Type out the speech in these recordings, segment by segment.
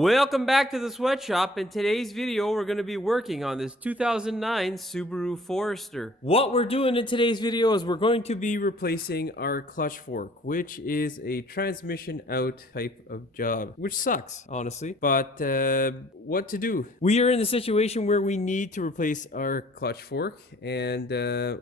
Welcome back to the sweatshop. In today's video, we're going to be working on this 2009 Subaru Forester. What we're doing in today's video is we're going to be replacing our clutch fork, which is a transmission out type of job, which sucks, honestly. But what to do? We are in the situation where we need to replace our clutch fork, and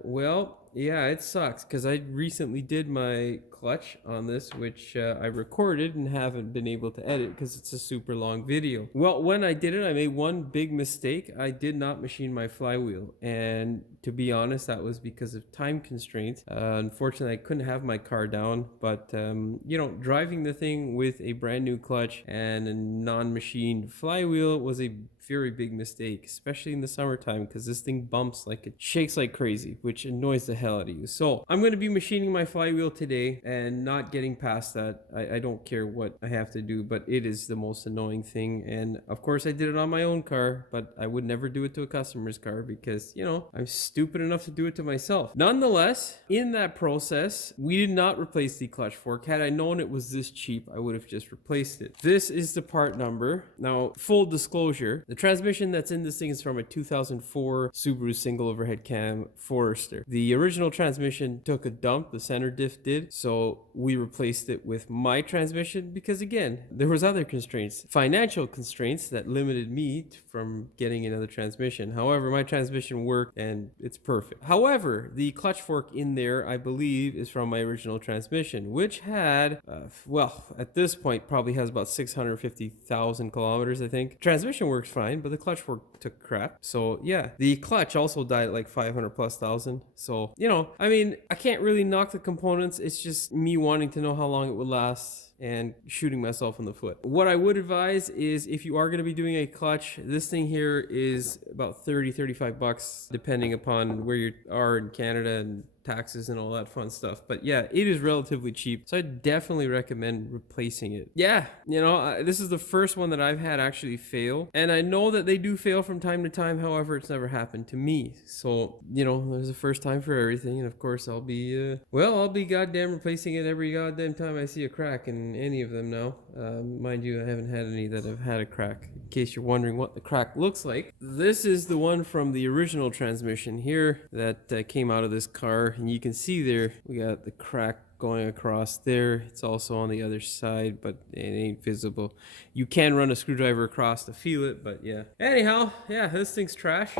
well, yeah, it sucks because I recently did my clutch on this, which I recorded and haven't been able to edit because it's a super long video. Well, when I did it, I made one big mistake. I did not machine my flywheel, and to be honest, that was because of time constraints. Unfortunately, I couldn't have my car down, but you know, driving the thing with a brand new clutch and a non-machined flywheel was a very big mistake, especially in the summertime, because this thing bumps like it shakes like crazy, which annoys the hell out of you. So I'm going to be machining my flywheel today and not getting past that. I don't care what I have to do, but it is the most annoying thing. And of course I did it on my own car, but I would never do it to a customer's car because, you know, I'm stupid enough to do it to myself. Nonetheless, in that process, we did not replace the clutch fork. Had I known it was this cheap, I would have just replaced it. This is the part number. Now, full disclosure, the transmission that's in this thing is from a 2004 Subaru single overhead cam Forester. The original transmission took a dump, the center diff did, so we replaced it with my transmission because, again, there was other constraints, financial constraints that limited me from getting another transmission. However, my transmission worked and it's perfect. However, the clutch fork in there, I believe, is from my original transmission, which had, well, at this point probably has about 650,000 kilometers, I think. Transmission works fine, but the clutch fork took crap. So yeah, the clutch also died at like 500 plus thousand. So, you know, I mean, I can't really knock the components. It's just me wanting to know how long it would last and shooting myself in the foot. What I would advise is if you are going to be doing a clutch, this thing here is about 35 bucks, depending upon where you are in Canada and taxes and all that fun stuff. But yeah, it is relatively cheap, so I definitely recommend replacing it. Yeah, you know, this is the first one that I've had actually fail, and I know that they do fail from time to time. However, it's never happened to me. So, you know, there's a first time for everything, and of course I'll be I'll be goddamn replacing it every goddamn time I see a crack in any of them now. Mind you, I haven't had any that have had a crack, in case you're wondering what the crack looks like. This is the one from the original transmission here that came out of this car. And you can see there, we got the crack going across there. It's also on the other side, but it ain't visible. You can run a screwdriver across to feel it, but yeah. Anyhow, yeah, this thing's trash.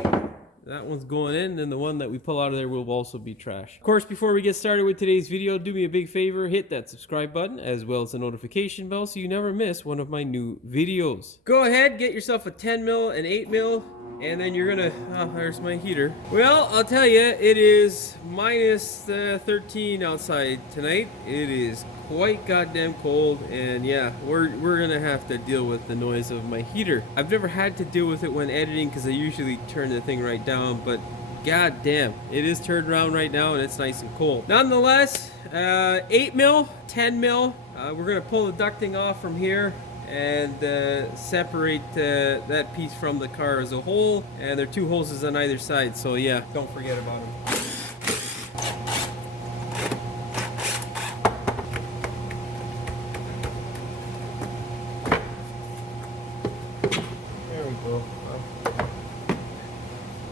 That one's going in, and the one that we pull out of there will also be trash. Of course, before we get started with today's video, do me a big favor, hit that subscribe button as well as the notification bell so you never miss one of my new videos. Go ahead, get yourself a 10 mil, an 8 mil, and then you're gonna, there's my heater. Well, I'll tell you, it is minus 13 outside tonight. It is quite goddamn cold, and yeah, we're gonna have to deal with the noise of my heater. I've never had to deal with it when editing because I usually turn the thing right down, but god damn, it is turned around right now and it's nice and cold. Nonetheless, 8 mil, 10 mil, we're gonna pull the ducting off from here and separate that piece from the car as a whole, and there are two hoses on either side, so yeah, don't forget about them. There we go.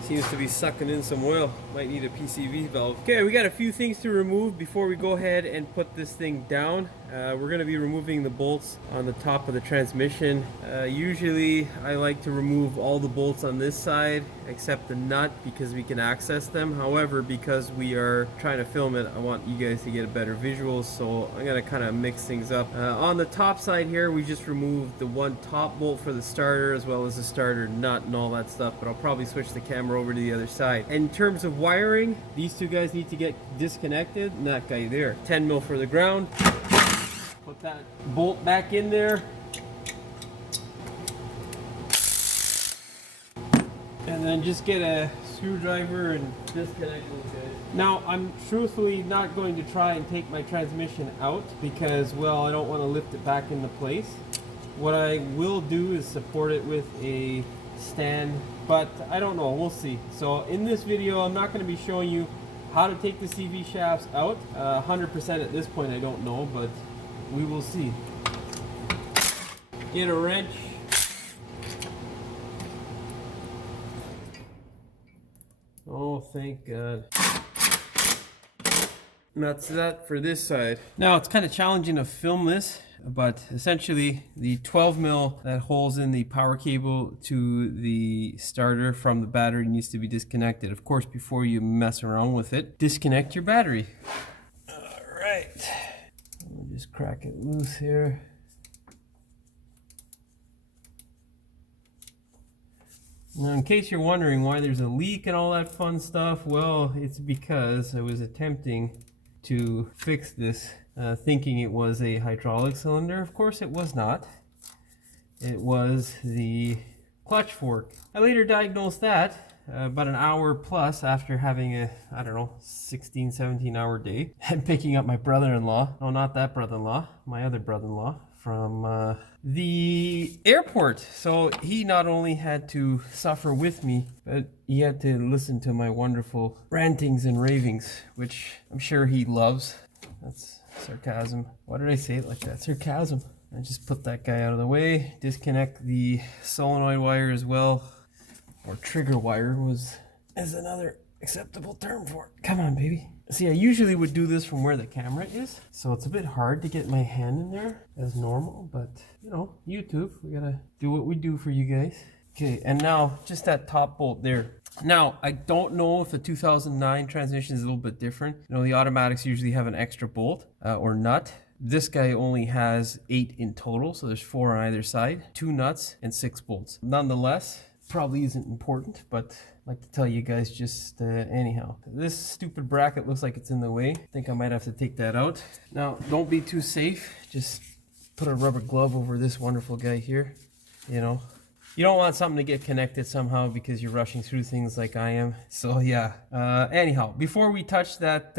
Seems to be sucking in some oil. Might need a PCV valve. Okay, we got a few things to remove before we go ahead and put this thing down. We're going to be removing the bolts on the top of the transmission. Usually I like to remove all the bolts on this side except the nut because we can access them. However, because we are trying to film it, I want you guys to get a better visual, so I'm going to kind of mix things up. On the top side here, we just removed the one top bolt for the starter as well as the starter nut and all that stuff, but I'll probably switch the camera over to the other side. In terms of wiring, these two guys need to get disconnected, and that guy there. 10 mil for the ground. Put that bolt back in there. And then just get a screwdriver and disconnect those guys. Now, I'm truthfully not going to try and take my transmission out because, well, I don't want to lift it back into place. What I will do is support it with a stand, but I don't know, we'll see. So in this video, I'm not going to be showing you how to take the CV shafts out. 100% at this point, I don't know, but we will see. Get a wrench, thank God. And that's that for this side. Now it's kind of challenging to film this, but essentially the 12 mil that holds in the power cable to the starter from the battery needs to be disconnected. Of course, before you mess around with it, disconnect your battery. All right, we'll just crack it loose here. Now, in case you're wondering why there's a leak and all that fun stuff, well, it's because I was attempting to fix this, thinking it was a hydraulic cylinder. Of course it was not. It was the clutch fork. I later diagnosed that about an hour plus after having a, I don't know, 16, 17 hour day and picking up my brother-in-law. No, not that brother-in-law, my other brother-in-law from the airport. So he not only had to suffer with me, but he had to listen to my wonderful rantings and ravings, which I'm sure he loves. That's sarcasm. Why did I say it like that? Sarcasm. I just put that guy out of the way. Disconnect the solenoid wire as well, or trigger wire is another acceptable term for it. Come on, baby. See, I usually would do this from where the camera is, so it's a bit hard to get my hand in there as normal, but you know, YouTube, we gotta do what we do for you guys. Okay, and now just that top bolt there. Now, I don't know if the 2009 transmission is a little bit different. You know, the automatics usually have an extra bolt or nut. This guy only has 8 in total, so there's 4 on either side, 2 nuts and 6 bolts. Nonetheless, probably isn't important, but I'd like to tell you guys just anyhow. This stupid bracket looks like it's in the way. I think I might have to take that out. Now, don't be too safe. Just put a rubber glove over this wonderful guy here, you know. You don't want something to get connected somehow because you're rushing through things like I am. So yeah, anyhow, before we touch that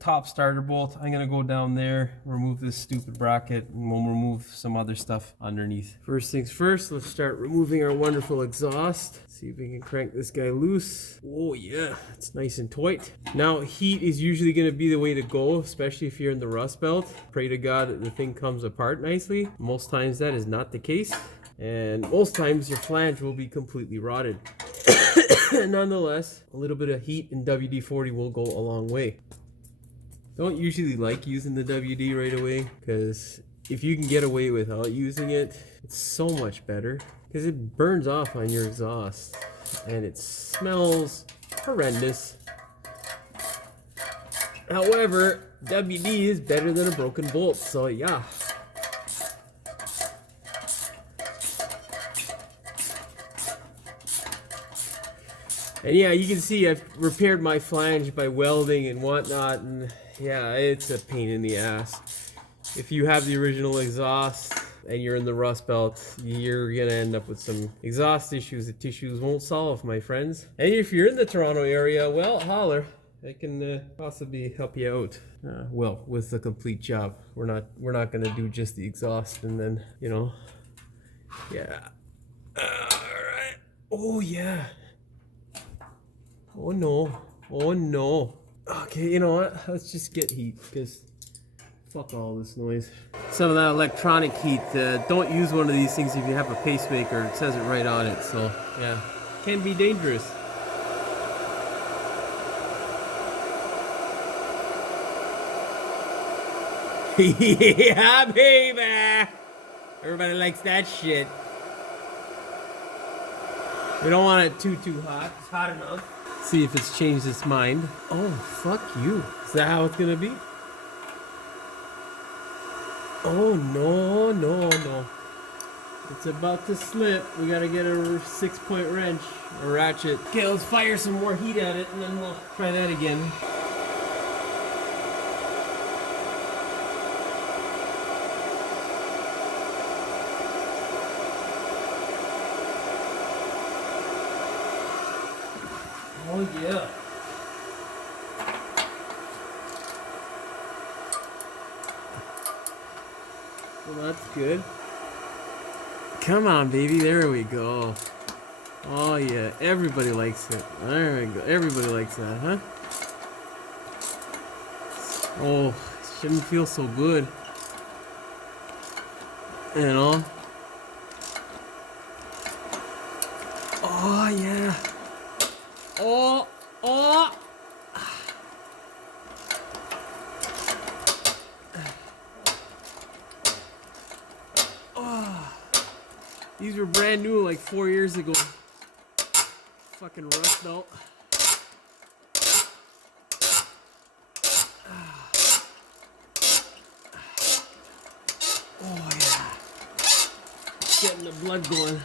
top starter bolt, I'm gonna go down there, remove this stupid bracket, and we'll remove some other stuff underneath. First things first, let's start removing our wonderful exhaust. See if we can crank this guy loose. Oh yeah, it's nice and tight. Now, heat is usually gonna be the way to go, especially if you're in the rust belt. Pray to God that the thing comes apart nicely. Most times that is not the case. And most times your flange will be completely rotted. Nonetheless, a little bit of heat in WD-40 will go a long way. Don't usually like using the WD right away, because if you can get away without using it, it's so much better, because it burns off on your exhaust and it smells horrendous. However, WD is better than a broken bolt, so yeah. And yeah, you can see I've repaired my flange by welding and whatnot, and yeah, it's a pain in the ass. If you have the original exhaust and you're in the rust belt, you're gonna end up with some exhaust issues that tissues won't solve, my friends. And if you're in the Toronto area, well, holler. I can possibly help you out. Well, with the complete job. We're not gonna do just the exhaust and then, you know, yeah. All right. Oh yeah. Oh no, oh no. Okay, you know what? Let's just get heat, because fuck all this noise. Some of that electronic heat, don't use one of these things if you have a pacemaker. It says it right on it, so yeah. Can be dangerous. Yeah, baby! Everybody likes that shit. We don't want it too hot. It's hot enough. See if it's changed its mind. Oh, fuck you. Is that how it's gonna be? Oh, no, no, no. It's about to slip. We gotta get a 6-point wrench, or ratchet. Okay, let's fire some more heat at it, and then we'll try that again. Oh yeah. Well, that's good. Come on, baby. There we go. Oh yeah. Everybody likes it. There we go. Everybody likes that, huh? Oh, it shouldn't feel so good. You know? Oh yeah. Oh, oh. These were brand new like 4 years ago. Fucking rust out. Oh yeah. Getting the blood going.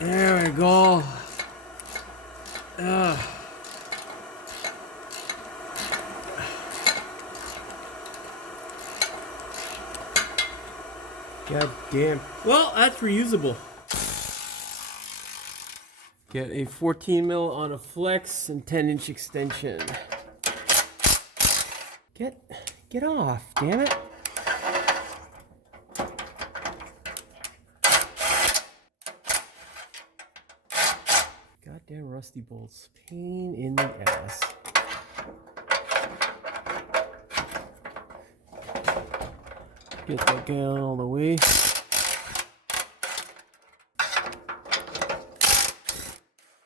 There we go. God damn. Well, that's reusable. Get a 14 mil on a flex and 10-inch extension. Get off, damn it. Goddamn rusty bolts. Pain in the ass. Get that guy out all the way.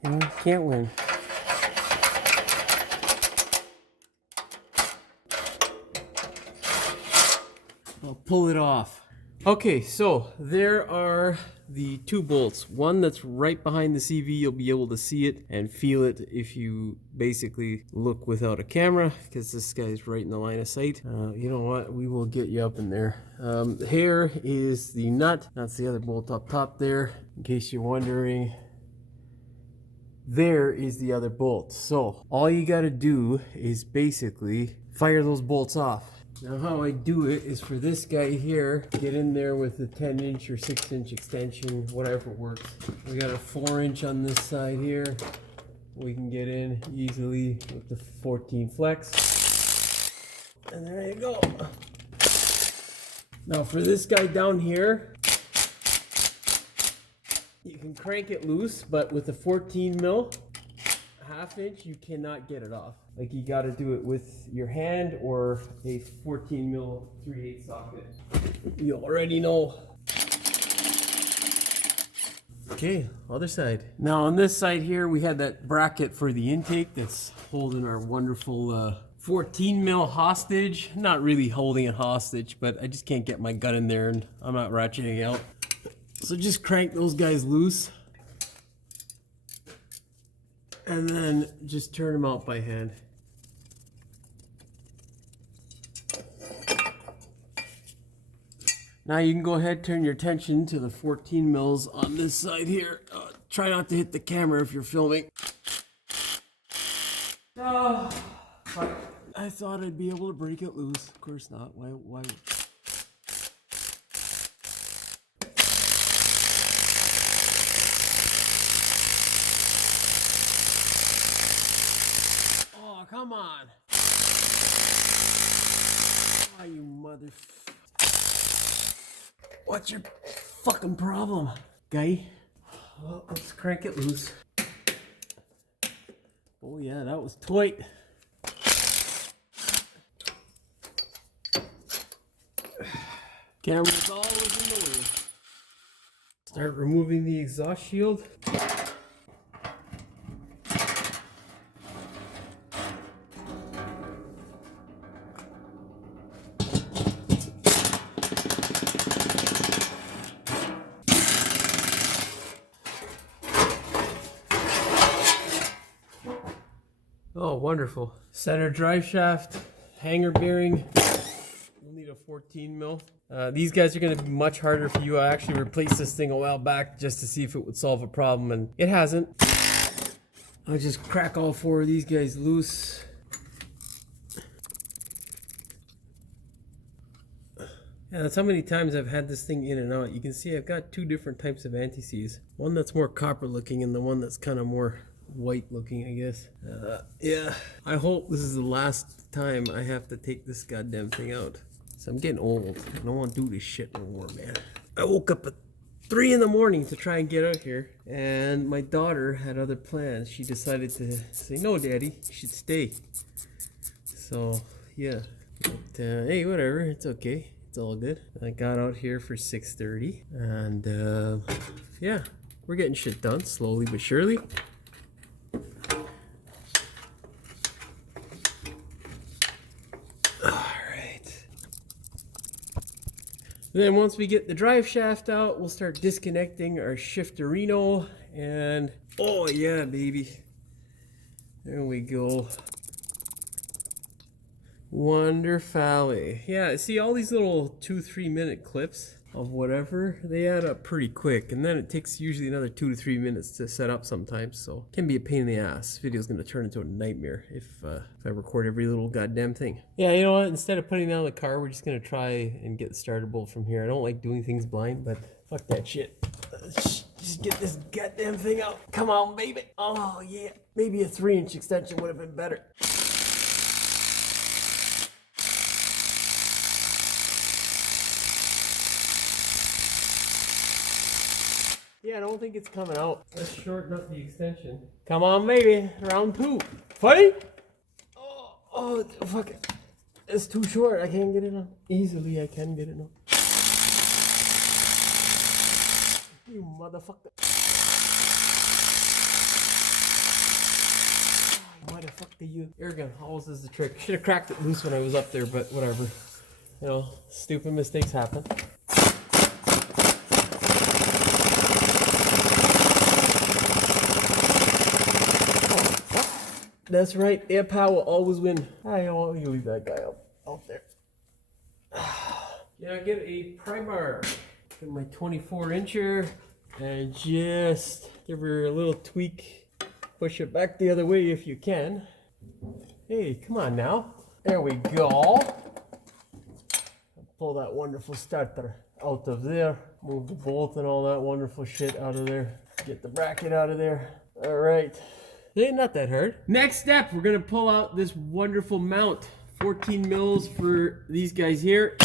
Yeah, can't win. I'll pull it off. Okay, so there are the two bolts. One that's right behind the CV, you'll be able to see it and feel it if you basically look without a camera, because this guy's right in the line of sight. You know what, we will get you up in there. Here is the nut, that's the other bolt up top there, in case you're wondering. There is the other bolt. So all you got to do is basically fire those bolts off. Now how I do it is for this guy here, get in there with a 10-inch or 6-inch extension, whatever works. We got a 4-inch on this side here. We can get in easily with the 14 flex. And there you go. Now for this guy down here, you can crank it loose, but with a 14 mil, 1/2 inch, you cannot get it off. Like, you got to do it with your hand or a 14 mil 3/8 socket. You already know. Okay, other side. Now on this side here, we had that bracket for the intake that's holding our wonderful 14 mil hostage. Not really holding it hostage, but I just can't get my gun in there and I'm not ratcheting out. So just crank those guys loose and then just turn them out by hand. Now you can go ahead, turn your attention to the 14 mils on this side here. Try not to hit the camera if you're filming. Oh, fuck. I thought I'd be able to break it loose. Of course not. Why? Come on. Oh, you mother... What's your fucking problem, guy? Well, let's crank it loose. Oh yeah, that was tight. Camera's always in the way. Start removing the exhaust shield. Oh, wonderful. Center drive shaft, hanger bearing. We'll need a 14 mil. These guys are going to be much harder for you. I actually replaced this thing a while back just to see if it would solve a problem, and it hasn't. I'll just crack all 4 of these guys loose. Yeah, that's how many times I've had this thing in and out. You can see I've got 2 different types of anti-seize. One that's more copper looking and the one that's kind of more white looking, I guess. Yeah, I hope this is the last time I have to take this goddamn thing out. So I'm getting old. I don't want to do this shit no more, man. I woke up at 3 in the morning to try and get out here, and my daughter had other plans. She decided to say, no, Daddy, you should stay. So, yeah. But, hey, whatever, it's okay. It's all good. I got out here for 6:30, and yeah, we're getting shit done slowly but surely. Then once we get the drive shaft out, we'll start disconnecting our shifterino, and oh yeah, baby. There we go. Wonderfully. Yeah, see all these little 2-3 minute clips of whatever, they add up pretty quick, and then it takes usually another 2 to 3 minutes to set up sometimes, so it can be a pain in the ass. This video's gonna turn into a nightmare if I record every little goddamn thing. Yeah, you know what, instead of putting down the car, we're just gonna try and get startable from here. I don't like doing things blind, but fuck that shit. Let's just get this goddamn thing out. Come on, baby. Oh yeah, maybe a 3-inch extension would have been better. Yeah, I don't think it's coming out. Let's shorten up the extension. Come on, baby. Round 2. Fight! Oh, fuck it. It's too short. I can't get it on. Easily, I can get it on. You motherfucker. Motherfucker, you. Air gun always is the trick. Should have cracked it loose when I was up there, but whatever. You know, stupid mistakes happen. That's right, air power will always win. I don't want you leave that guy out there. Yeah, get a pry bar. Get my 24-incher and just give her a little tweak. Push it back the other way if you can. Hey, come on now. There we go. Pull that wonderful starter out of there. Move the bolt and all that wonderful shit out of there. Get the bracket out of there. All right. Not that hard. Next step, we're gonna pull out this wonderful mount. 14 mils for these guys here.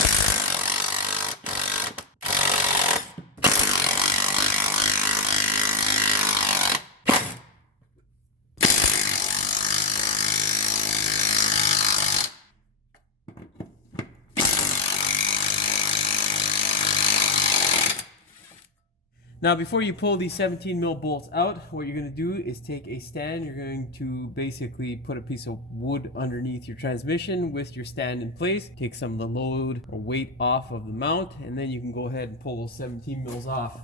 Now, before you pull these 17 mil bolts out, what you're going to do is take a stand. You're going to basically put a piece of wood underneath your transmission with your stand in place. Take some of the load or weight off of the mount, and then you can go ahead and pull those 17 mils off.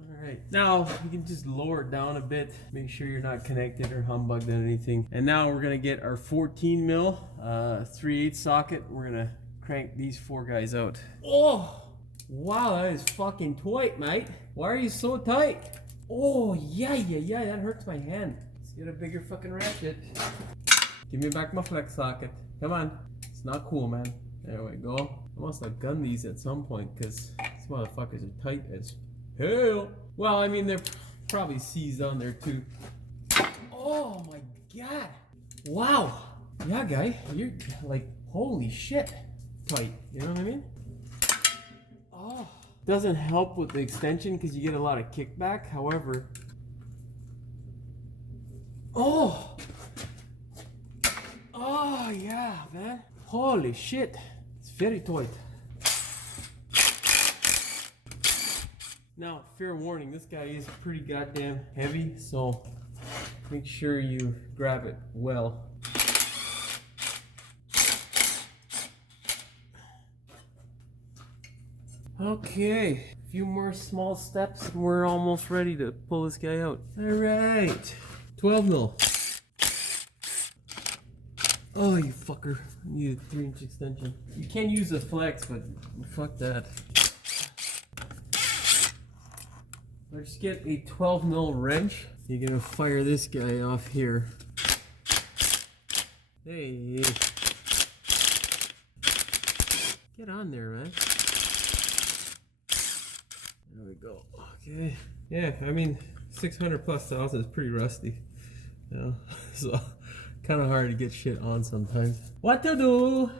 Alright, now you can just lower it down a bit. Make sure you're not connected or humbugged on anything. And now we're going to get our 14 mil 3/8 socket. We're going to crank these 4 guys out. Oh, wow, that is fucking tight, mate. Why are you so tight? Oh, yeah, that hurts my hand. Let's get a bigger fucking ratchet. Give me back my flex socket. Come on. It's not cool, man. There we go. I must have gunned these at some point because these motherfuckers are tight as hell. Well, I mean, they're probably seized on there too. Oh my God. Wow. Yeah, guy, you're like, holy shit. Tight, you know what I mean? Oh, doesn't help with the extension because you get a lot of kickback. However, oh yeah, man, holy shit, it's very tight. Now, fair warning, this guy is pretty goddamn heavy, so make sure you grab it well. Okay, a few more small steps and we're almost ready to pull this guy out. All right, 12 mil. Oh, you fucker, I need a 3-inch extension. You can use a flex, but fuck that. Let's get a 12 mil wrench. You're gonna fire this guy off here. Hey, get on there, man. There we go. Okay. Yeah, I mean, 600 plus thousand is pretty rusty. You know, so kind of hard to get shit on sometimes. What to do?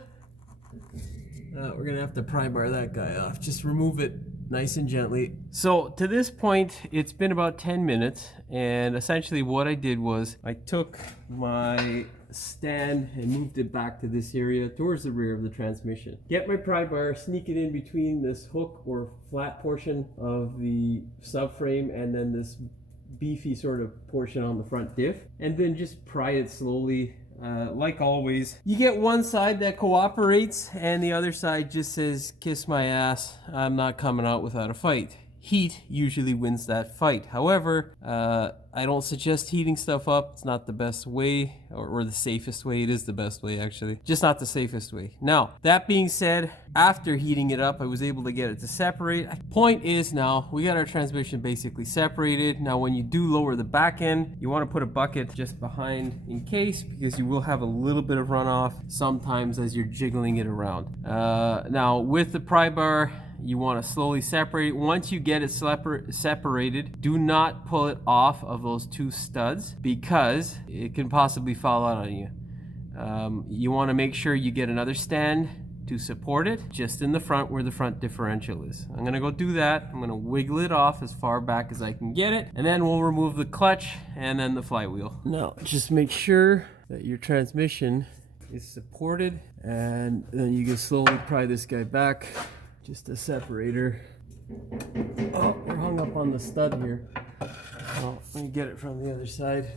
We're gonna have to pry bar that guy off. Just remove it nice and gently. So to this point, it's been about 10 minutes, and essentially what I did was I took my stand and moved it back to this area towards the rear of the transmission. Get my pry bar, sneak it in between this hook or flat portion of the subframe and then this beefy sort of portion on the front diff, and then just pry it slowly like always, you get one side that cooperates and the other side just says, kiss my ass, I'm not coming out without a fight. Heat usually wins that fight. However, I don't suggest heating stuff up. It's not the best way, or the safest way. It is the best way, actually. Just not the safest way. Now, that being said, after heating it up, I was able to get it to separate. Point is now, we got our transmission basically separated. Now, when you do lower the back end, you want to put a bucket just behind in case, because you will have a little bit of runoff sometimes as you're jiggling it around. Now, with the pry bar, you want to slowly separate it. Once you get it separated, do not pull it off of those two studs because it can possibly fall out on you. You want to make sure you get another stand to support it just in the front where the front differential is. I'm going to go do that. I'm going to wiggle it off as far back as I can get it, and then we'll remove the clutch and then the flywheel. Now, just make sure that your transmission is supported, and then you can slowly pry this guy back. Just a separator. Oh, we're hung up on the stud here. Oh, let me get it from the other side.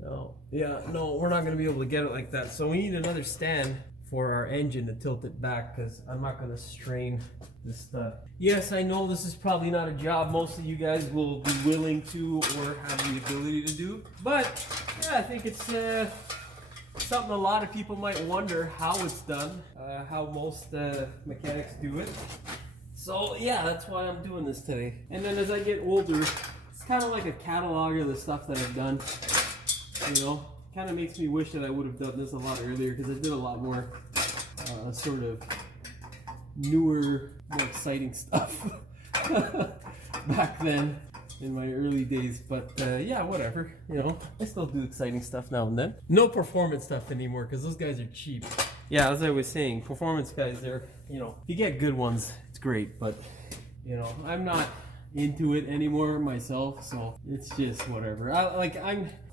No, yeah, no, we're not going to be able to get it like that. So we need another stand for our engine to tilt it back because I'm not going to strain the stud. Yes, I know this is probably not a job most of you guys will be willing to or have the ability to do. But, yeah, I think it's something a lot of people might wonder how it's done, how most mechanics do it. So yeah, that's why I'm doing this today. And then as I get older, it's kind of like a catalog of the stuff that I've done. You know, kind of makes me wish that I would have done this a lot earlier because I did a lot more sort of newer, more exciting stuff back then. In my early days, but yeah, whatever, you know, I still do exciting stuff now and then. No performance stuff anymore because those guys are cheap. Yeah, as I was saying, performance guys, they're, you know, if you get good ones, it's great, but you know, I'm not into it anymore myself, so it's just whatever.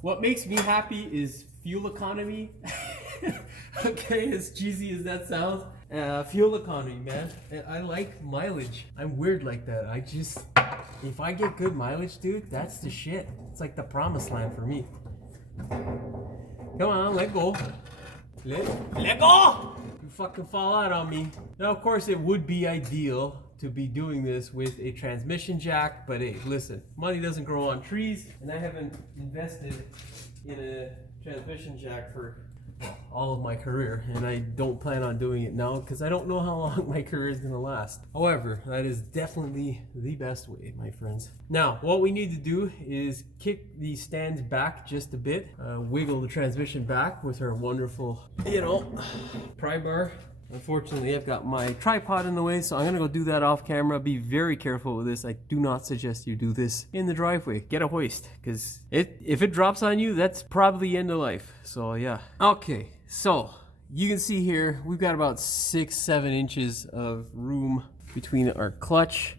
What makes me happy is fuel economy. Okay, as cheesy as that sounds, fuel economy, man. I like mileage. I'm weird like that. If I get good mileage, dude, that's the shit. It's like the promised land for me. Come on, let go. Let go! You fucking fall out on me. Now, of course, it would be ideal to be doing this with a transmission jack, but hey, listen, money doesn't grow on trees, and I haven't invested in a transmission jack for all of my career, and I don't plan on doing it now because I don't know how long my career is going to last. However, that is definitely the best way, my friends. Now, what we need to do is kick the stands back just a bit, wiggle the transmission back with our wonderful, you know, pry bar. Unfortunately, I've got my tripod in the way, so I'm gonna go do that off camera. Be very careful with this. I do not suggest you do this in the driveway. Get a hoist, because if it drops on you, that's probably the end of life. So yeah. Okay, so you can see here, we've got about 6-7 inches of room between our clutch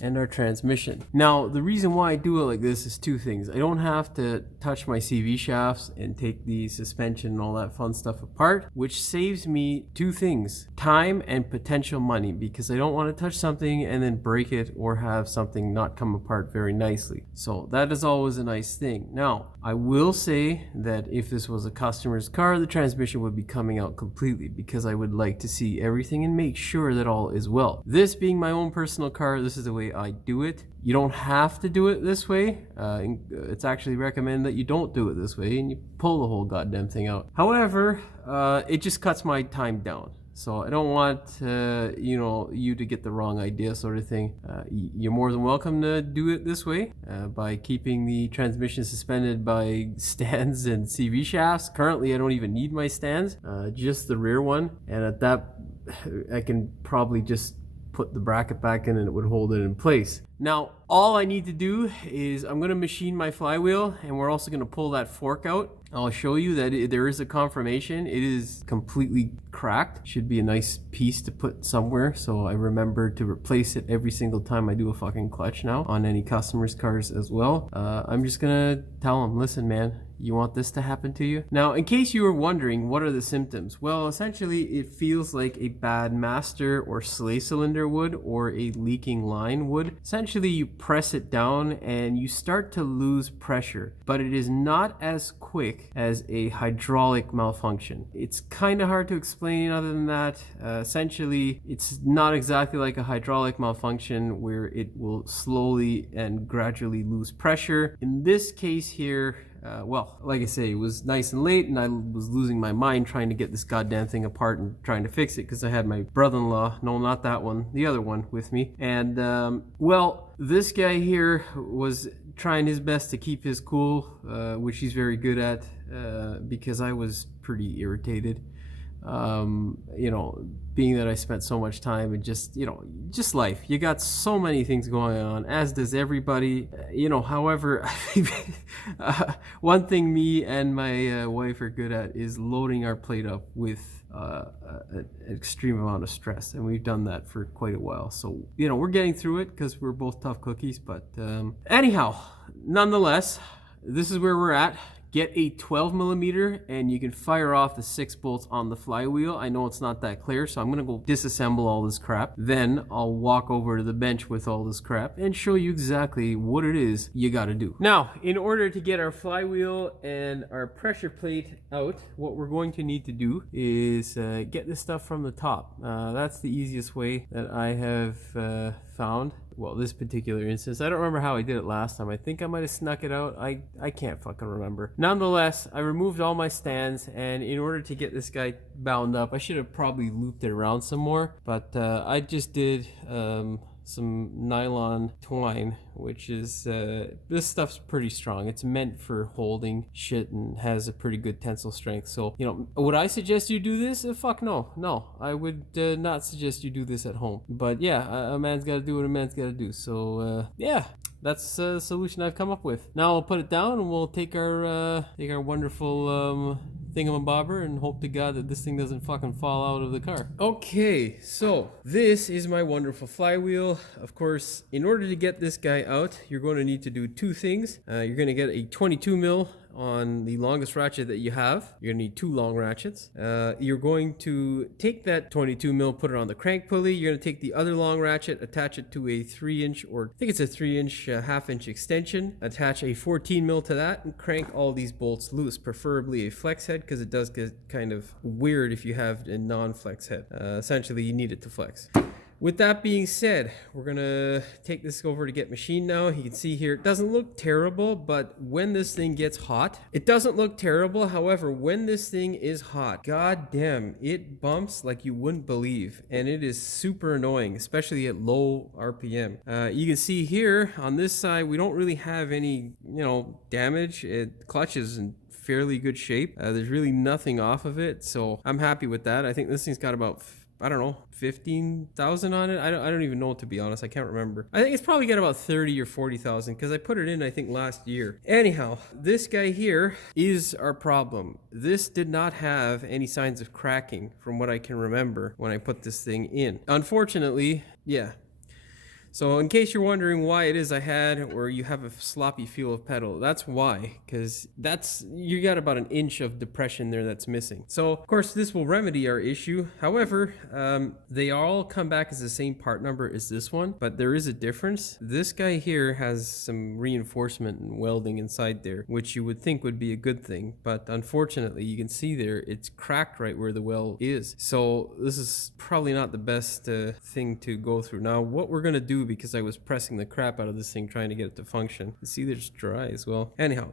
and our transmission. Now, the reason why I do it like this is two things. I don't have to touch my CV shafts and take the suspension and all that fun stuff apart, which saves me two things: time and potential money, because I don't want to touch something and then break it or have something not come apart very nicely. So that is always a nice thing. Now, I will say that if this was a customer's car, the transmission would be coming out completely because I would like to see everything and make sure that all is well. This being my own personal car, this is the way I do it. You don't have to do it this way. It's actually recommended that you don't do it this way and you pull the whole goddamn thing out. However, it just cuts my time down. So I don't want you to get the wrong idea, sort of thing. You're more than welcome to do it this way by keeping the transmission suspended by stands and CV shafts. Currently, I don't even need my stands, just the rear one. And at that, I can probably just put the bracket back in and it would hold it in place. Now, all I need to do is I'm going to machine my flywheel, and we're also going to pull that fork out. I'll show you that there is a confirmation. It is completely cracked. Should be a nice piece to put somewhere, so I remember to replace it every single time I do a fucking clutch now on any customer's cars as well. I'm just going to tell them, listen, man, You want this to happen to you? Now, in case you were wondering, what are the symptoms? Well, essentially, it feels like a bad master or sleigh cylinder would, or a leaking line would. Essentially, you press it down and you start to lose pressure, but it is not as quick as a hydraulic malfunction. It's kind of hard to explain other than that. Essentially, it's not exactly like a hydraulic malfunction where it will slowly and gradually lose pressure. In this case here, well, like I say, it was nice and late and I was losing my mind trying to get this goddamn thing apart and trying to fix it because I had my brother-in-law, no, not that one, the other one with me. And, well, this guy here was trying his best to keep his cool, which he's very good at, because I was pretty irritated. You know, being that I spent so much time and just, you know, just life. You got so many things going on, as does everybody. You know, however, one thing me and my wife are good at is loading our plate up with an extreme amount of stress, and we've done that for quite a while. So, you know, we're getting through it because we're both tough cookies. But anyhow, nonetheless, this is where we're at. Get a 12 millimeter and you can fire off the 6 bolts on the flywheel. I know it's not that clear, so I'm gonna go disassemble all this crap. Then I'll walk over to the bench with all this crap and show you exactly what it is you gotta do. Now, in order to get our flywheel and our pressure plate out, what we're going to need to do is get this stuff from the top. That's the easiest way that I have found. Well, this particular instance, I don't remember how I did it last time. I think I might have snuck it out. I can't fucking remember. Nonetheless, I removed all my stands, and in order to get this guy bound up, I should have probably looped it around some more, but I just did some nylon twine, which is this stuff's pretty strong. It's meant for holding shit and has a pretty good tensile strength. So, you know, would I suggest you do this? Fuck no, I would not suggest you do this at home. But yeah, a man's got to do what a man's got to do. So yeah, that's a solution I've come up with. Now I'll put it down and we'll take our wonderful thingamabobber and hope to God that this thing doesn't fucking fall out of the car. Okay, so this is my wonderful flywheel. Of course, in order to get this guy out, you're going to need to do two things. You're going to get a 22 mil on the longest ratchet that you have. You're gonna need 2 long ratchets. You're going to take that 22 mil, put it on the crank pulley. You're gonna take the other long ratchet, attach it to a 3-inch, or I think it's a 3-inch, half-inch extension. Attach a 14 mil to that and crank all these bolts loose, preferably a flex head, because it does get kind of weird if you have a non-flex head. Essentially, you need it to flex. With that being said, we're gonna take this over to get machined now. You can see here, it doesn't look terrible, but when this thing gets hot, it doesn't look terrible. However, when this thing is hot, god damn, it bumps like you wouldn't believe. And it is super annoying, especially at low RPM. You can see here on this side, we don't really have any, damage. The clutch is in fairly good shape. There's really nothing off of it, so I'm happy with that. I think this thing's got about, I don't know, 15,000 on it. I don't even know, to be honest. I can't remember. I think it's probably got about 30 or 40,000 because I put it in, I think, last year. Anyhow, this guy here is our problem. This did not have any signs of cracking from what I can remember when I put this thing in. Unfortunately, yeah. So in case you're wondering why it is I had, or you have a sloppy feel of pedal, that's why, because you got about an inch of depression there that's missing. So of course this will remedy our issue. However, they all come back as the same part number as this one, but there is a difference. This guy here has some reinforcement and welding inside there, which you would think would be a good thing, but unfortunately you can see there it's cracked right where the weld is. So this is probably not the best thing to go through. Now what we're gonna do, because I was pressing the crap out of this thing trying to get it to function. You see, it's dry as well. Anyhow,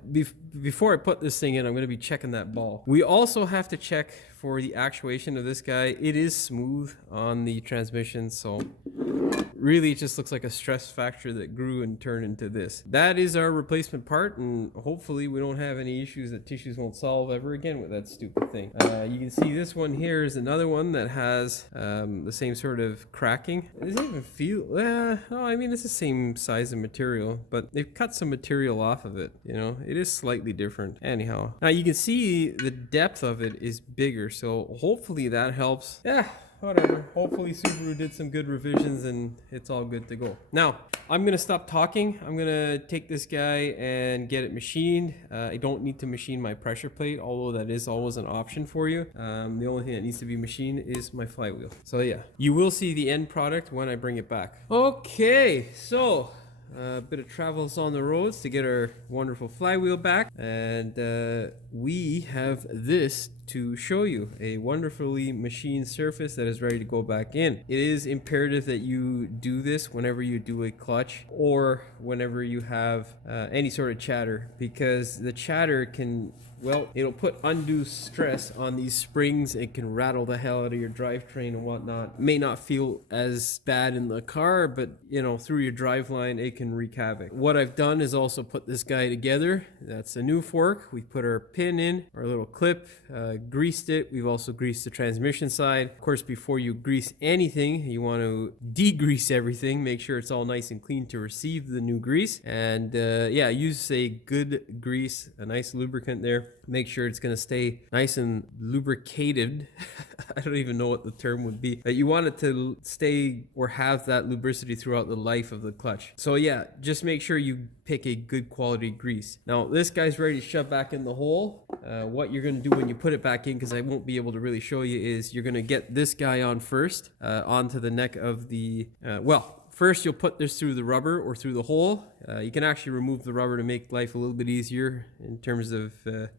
before I put this thing in, I'm going to be checking that ball. We also have to check for the actuation of this guy. It is smooth on the transmission, so really it just looks like a stress fracture that grew and turned into this. That is our replacement part, and hopefully we don't have any issues that tissues won't solve ever again with that stupid thing. You can see this one here is another one that has the same sort of cracking. Does it even feel, no, I mean it's the same size of material, but they've cut some material off of it, it is slightly different. Anyhow, now you can see the depth of it is bigger, so hopefully that helps. Yeah, whatever. Hopefully Subaru did some good revisions and it's all good to go. Now, I'm going to stop talking. I'm going to take this guy and get it machined. I don't need to machine my pressure plate, although that is always an option for you. The only thing that needs to be machined is my flywheel. So yeah, you will see the end product when I bring it back. Okay, so a bit of travels on the roads to get our wonderful flywheel back, and we have this to show you, a wonderfully machined surface that is ready to go back in. It is imperative that you do this whenever you do a clutch or whenever you have any sort of chatter, because the chatter can, well, it'll put undue stress on these springs. It can rattle the hell out of your drivetrain and whatnot. May not feel as bad in the car, but you know, through your driveline, it can wreak havoc. What I've done is also put this guy together. That's a new fork. We put our pin in, our little clip, greased it. We've also greased the transmission side. Of course, before you grease anything, you want to degrease everything. Make sure it's all nice and clean to receive the new grease. And yeah, use a good grease, a nice lubricant there. Make sure it's going to stay nice and lubricated. I don't even know what the term would be, but you want it to stay or have that lubricity throughout the life of the clutch. So yeah, just make sure you pick a good quality grease. Now this guy's ready to shove back in the hole. What you're going to do when you put it back in, because I won't be able to really show you, is you're going to get this guy on first, onto the neck of the, first, you'll put this through the rubber or through the hole. You can actually remove the rubber to make life a little bit easier in terms of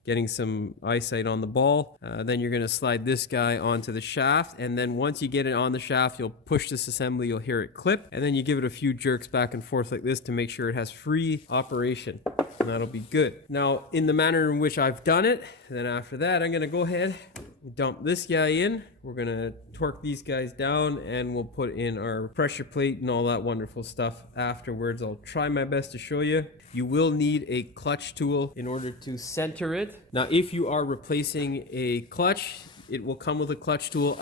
getting some eyesight on the ball. Then you're going to slide this guy onto the shaft. And then once you get it on the shaft, you'll push this assembly, you'll hear it clip. And then you give it a few jerks back and forth like this to make sure it has free operation. And that'll be good. Now, in the manner in which I've done it, then after that, I'm going to go ahead and dump this guy in. We're going to torque these guys down and we'll put in our pressure plate and all that wonderful stuff afterwards. I'll try my best to show you. You will need a clutch tool in order to center it. Now, if you are replacing a clutch, it will come with a clutch tool.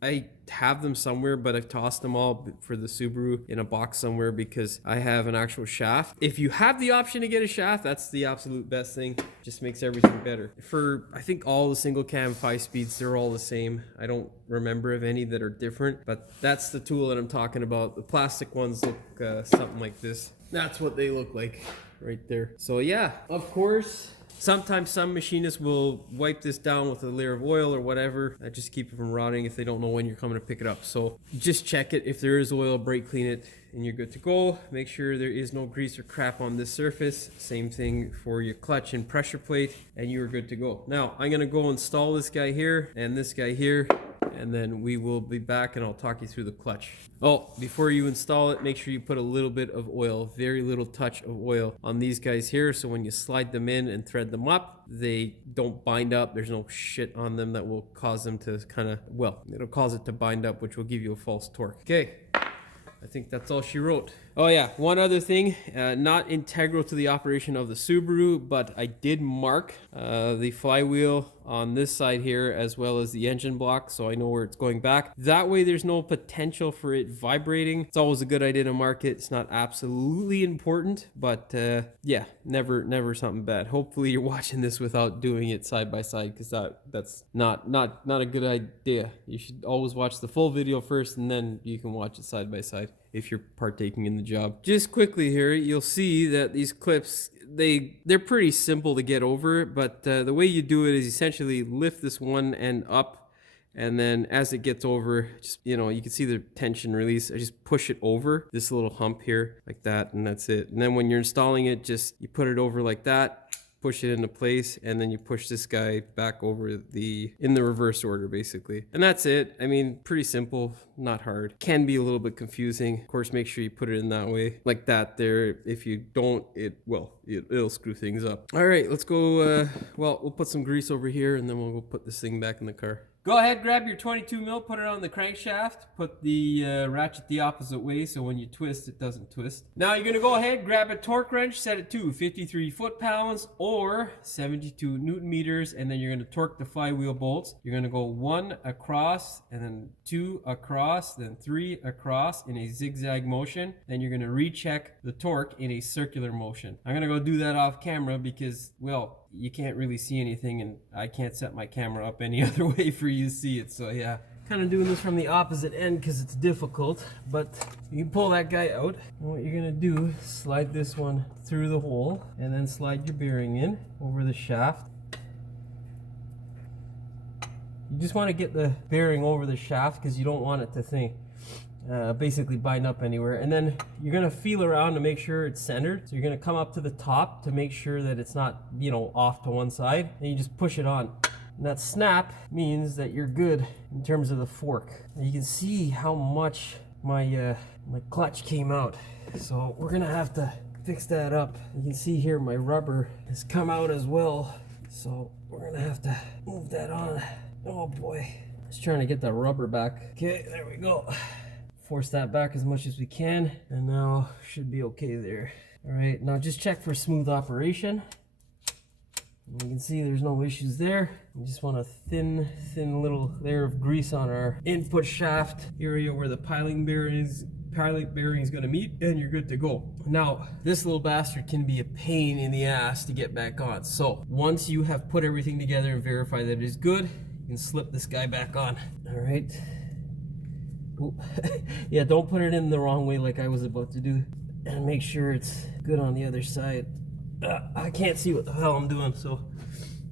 I have them somewhere, but I've tossed them all for the Subaru in a box somewhere because I have an actual shaft. If you have the option to get a shaft, that's the absolute best thing. Just makes everything better. For, I think all the single cam 5-speeds, they're all the same. I don't remember of any that are different, but that's the tool that I'm talking about. The plastic ones look something like this. That's what they look like right there. So yeah, of course, sometimes some machinists will wipe this down with a layer of oil or whatever. Just keep it from rotting if they don't know when you're coming to pick it up. So just check it. If there is oil, brake clean it and you're good to go. Make sure there is no grease or crap on this surface. Same thing for your clutch and pressure plate, and you're good to go. Now I'm gonna go install this guy here and this guy here, and then we will be back and I'll talk you through the clutch. Oh, before you install it, make sure you put a little bit of oil, very little touch of oil on these guys here, so when you slide them in and thread them up, they don't bind up. There's no shit on them that will cause them to kind of, well, it'll cause it to bind up, which will give you a false torque. Okay, I think that's all she wrote. Oh yeah, one other thing, not integral to the operation of the Subaru, but I did mark the flywheel on this side here as well as the engine block, so I know where it's going back. That way there's no potential for it vibrating. It's always a good idea to mark it. It's not absolutely important, but yeah, never something bad. Hopefully you're watching this without doing it side by side, because that's not a good idea. You should always watch the full video first and then you can watch it side by side if you're partaking in the job. Just quickly here, you'll see that these clips, they're pretty simple to get over, but the way you do it is essentially lift this one end up, and then as it gets over, just, you know, you can see the tension release. I just push it over this little hump here like that, and that's it. And then when you're installing it, just you put it over like that, push it into place, and then you push this guy back over in the reverse order basically. And that's it. I mean, pretty simple, not hard. Can be a little bit confusing. Of course, make sure you put it in that way, like that there. If you don't, it'll screw things up. All right, let's go. Well, we'll put some grease over here and then we'll go put this thing back in the car. Go ahead, grab your 22 mil, put it on the crankshaft, put the ratchet the opposite way so when you twist, it doesn't twist. Now you're gonna go ahead, grab a torque wrench, set it to 53 foot-pounds or 72 Newton meters, and then you're gonna torque the flywheel bolts. You're gonna go 1 across, and then 2 across, then 3 across in a zigzag motion. Then you're gonna recheck the torque in a circular motion. I'm gonna go do that off camera because, well, you can't really see anything and I can't set my camera up any other way for you to see it. So yeah, kind of doing this from the opposite end because it's difficult, but you can pull that guy out. And what you're gonna do is slide this one through the hole and then slide your bearing in over the shaft. You just want to get the bearing over the shaft because you don't want it to basically bind up anywhere. And then you're gonna feel around to make sure it's centered. So you're gonna come up to the top to make sure that it's not, you know, off to one side. And you just push it on. And that snap means that you're good in terms of the fork. And you can see how much my clutch came out. So we're gonna have to fix that up. You can see here my rubber has come out as well. So we're gonna have to move that on. Oh boy. Just trying to get that rubber back. Okay, there we go. Force that back as much as we can. And now should be okay there. All right, now just check for smooth operation. You can see there's no issues there. We just want a thin little layer of grease on our input shaft area where the pilot bearing is going to meet, and you're good to go. Now, this little bastard can be a pain in the ass to get back on. So once you have put everything together and verify that it is good, you can slip this guy back on. All right. Yeah, don't put it in the wrong way like I was about to do. And make sure it's good on the other side. I can't see what the hell I'm doing, so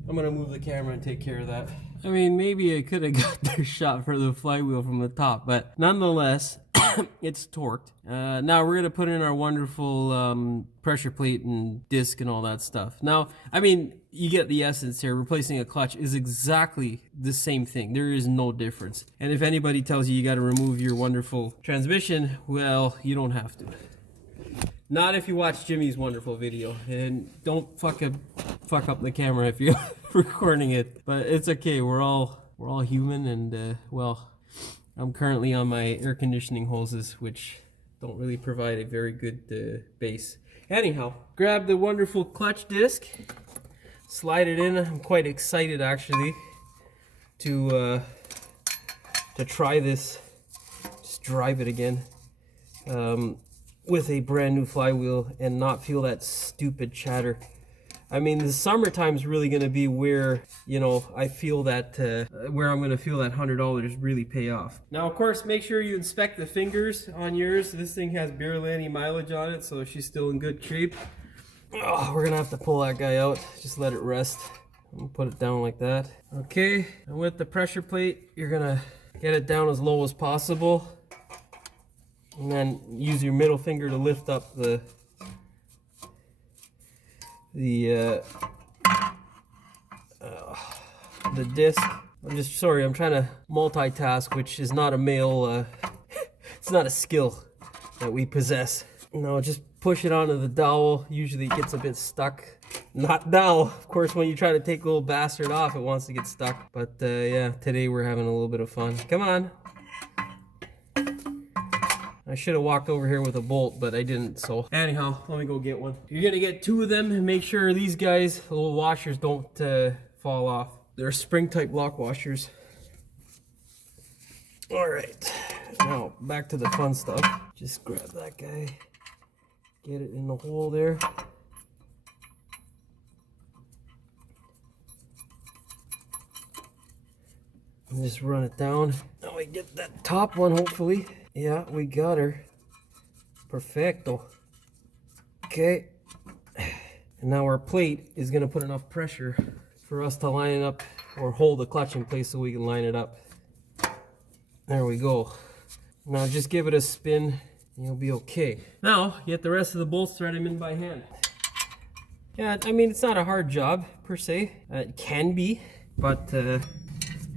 I'm gonna move the camera and take care of that. I mean, maybe I could have got this shot for the flywheel from the top, but nonetheless, it's torqued. Now we're gonna put in our wonderful pressure plate and disc and all that stuff. Now, I mean, you get the essence here. Replacing a clutch is exactly the same thing. There is no difference. And if anybody tells you you gotta remove your wonderful transmission, well, you don't have to. Not if you watch Jimmy's wonderful video, and don't fuck up the camera if you're recording it. But it's okay. We're all human, and well, I'm currently on my air conditioning hoses, which don't really provide a very good base. Anyhow, grab the wonderful clutch disc, slide it in. I'm quite excited actually to try this. Just drive it again. With a brand new flywheel and not feel that stupid chatter. I mean, the summertime is really going to be where, you know, I feel that, where I'm going to feel that $100 really pay off. Now, of course, make sure you inspect the fingers on yours. This thing has barely any mileage on it, so she's still in good shape. Oh, we're going to have to pull that guy out. Just let it rest. And put it down like that. Okay, and with the pressure plate, you're going to get it down as low as possible. And then use your middle finger to lift up the disc. I'm trying to multitask, which is not a male, it's not a skill that we possess. No, just push it onto the dowel. Usually it gets a bit stuck. Not dowel. Of course, when you try to take a little bastard off, it wants to get stuck. But yeah, today we're having a little bit of fun. Come on. I should have walked over here with a bolt, but I didn't, so. Anyhow, let me go get one. You're gonna get 2 of them and make sure these guys, the little washers, don't fall off. They're spring type lock washers. All right, now back to the fun stuff. Just grab that guy, get it in the hole there. And just run it down. Now we get that top one, hopefully. Yeah, we got her. Perfecto. Okay. And now our plate is going to put enough pressure for us to line it up or hold the clutch in place so we can line it up. There we go. Now just give it a spin and you'll be okay. Now, get the rest of the bolts, thread them in by hand. Yeah, I mean, it's not a hard job per se. It can be, but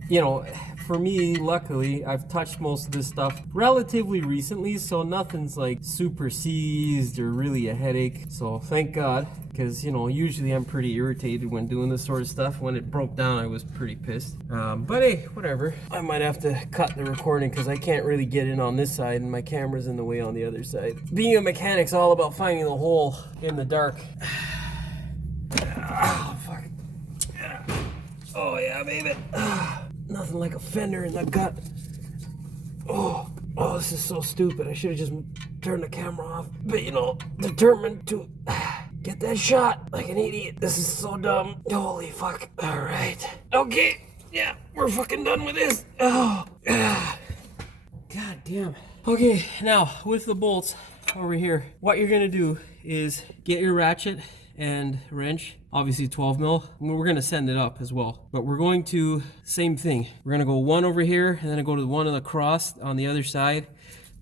you know, for me, luckily, I've touched most of this stuff relatively recently, so nothing's like super seized or really a headache. So thank God, because, you know, usually I'm pretty irritated when doing this sort of stuff. When it broke down, I was pretty pissed. But hey, whatever. I might have to cut the recording because I can't really get in on this side and my camera's in the way on the other side. Being a mechanic's all about finding the hole in the dark. Oh, fuck. Oh, yeah, baby. Nothing like a fender in the gut. Oh, this is so stupid. I should have just turned the camera off. But, you know, determined to get that shot like an idiot. This is so dumb. Holy fuck. All right. Okay. Yeah, we're fucking done with this. Oh, god damn. Okay, now with the bolts over here, what you're gonna do is get your ratchet and wrench, obviously 12 mil. We're gonna send it up as well, but we're going to, same thing. We're gonna go one over here and then go to the one across on the other side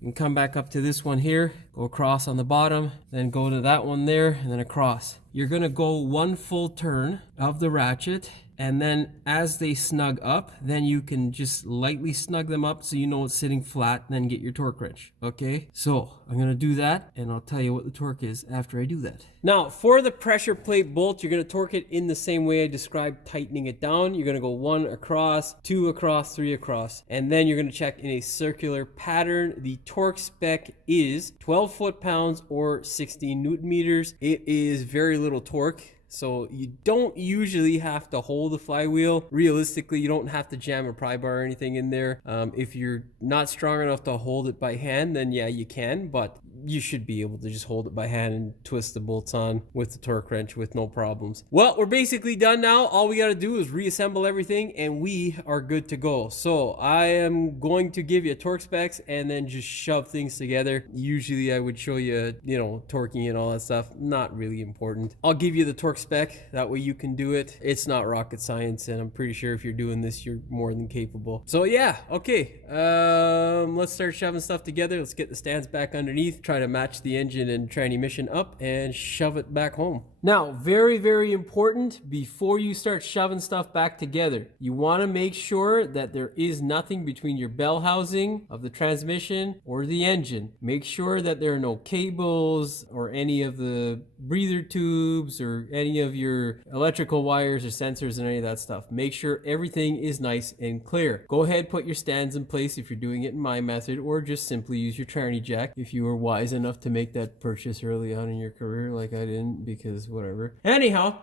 and come back up to this one here, go across on the bottom, then go to that one there and then across. You're gonna go one full turn of the ratchet, and then as they snug up, then you can just lightly snug them up so you know it's sitting flat, and then get your torque wrench. Okay, so I'm gonna do that and I'll tell you what the torque is after I do that. Now for the pressure plate bolt, you're gonna torque it in the same way I described tightening it down. You're gonna go one across, two across, three across, and then you're gonna check in a circular pattern. The torque spec is 12 foot-pounds or 16 newton meters. It is very little torque, so you don't usually have to hold the flywheel. Realistically, you don't have to jam a pry bar or anything in there. If you're not strong enough to hold it by hand, then yeah, you can, but you should be able to just hold it by hand and twist the bolts on with the torque wrench with no problems. Well, we're basically done now. All we got to do is reassemble everything and we are good to go. So I am going to give you torque specs and then just shove things together. Usually I would show you, torquing and all that stuff. Not really important. I'll give you the torque spec. That way you can do it. It's not rocket science, and I'm pretty sure if you're doing this, you're more than capable. So yeah, okay. Let's start shoving stuff together. Let's get the stands back underneath. Try to match the engine and transmission up and shove it back home. Now, very, very important, before you start shoving stuff back together, you want to make sure that there is nothing between your bell housing of the transmission or the engine. Make sure that there are no cables or any of the breather tubes or any of your electrical wires or sensors and any of that stuff. Make sure everything is nice and clear. Go ahead, put your stands in place if you're doing it in my method, or just simply use your tranny jack if you were wise enough to make that purchase early on in your career, like I didn't, because whatever. Anyhow,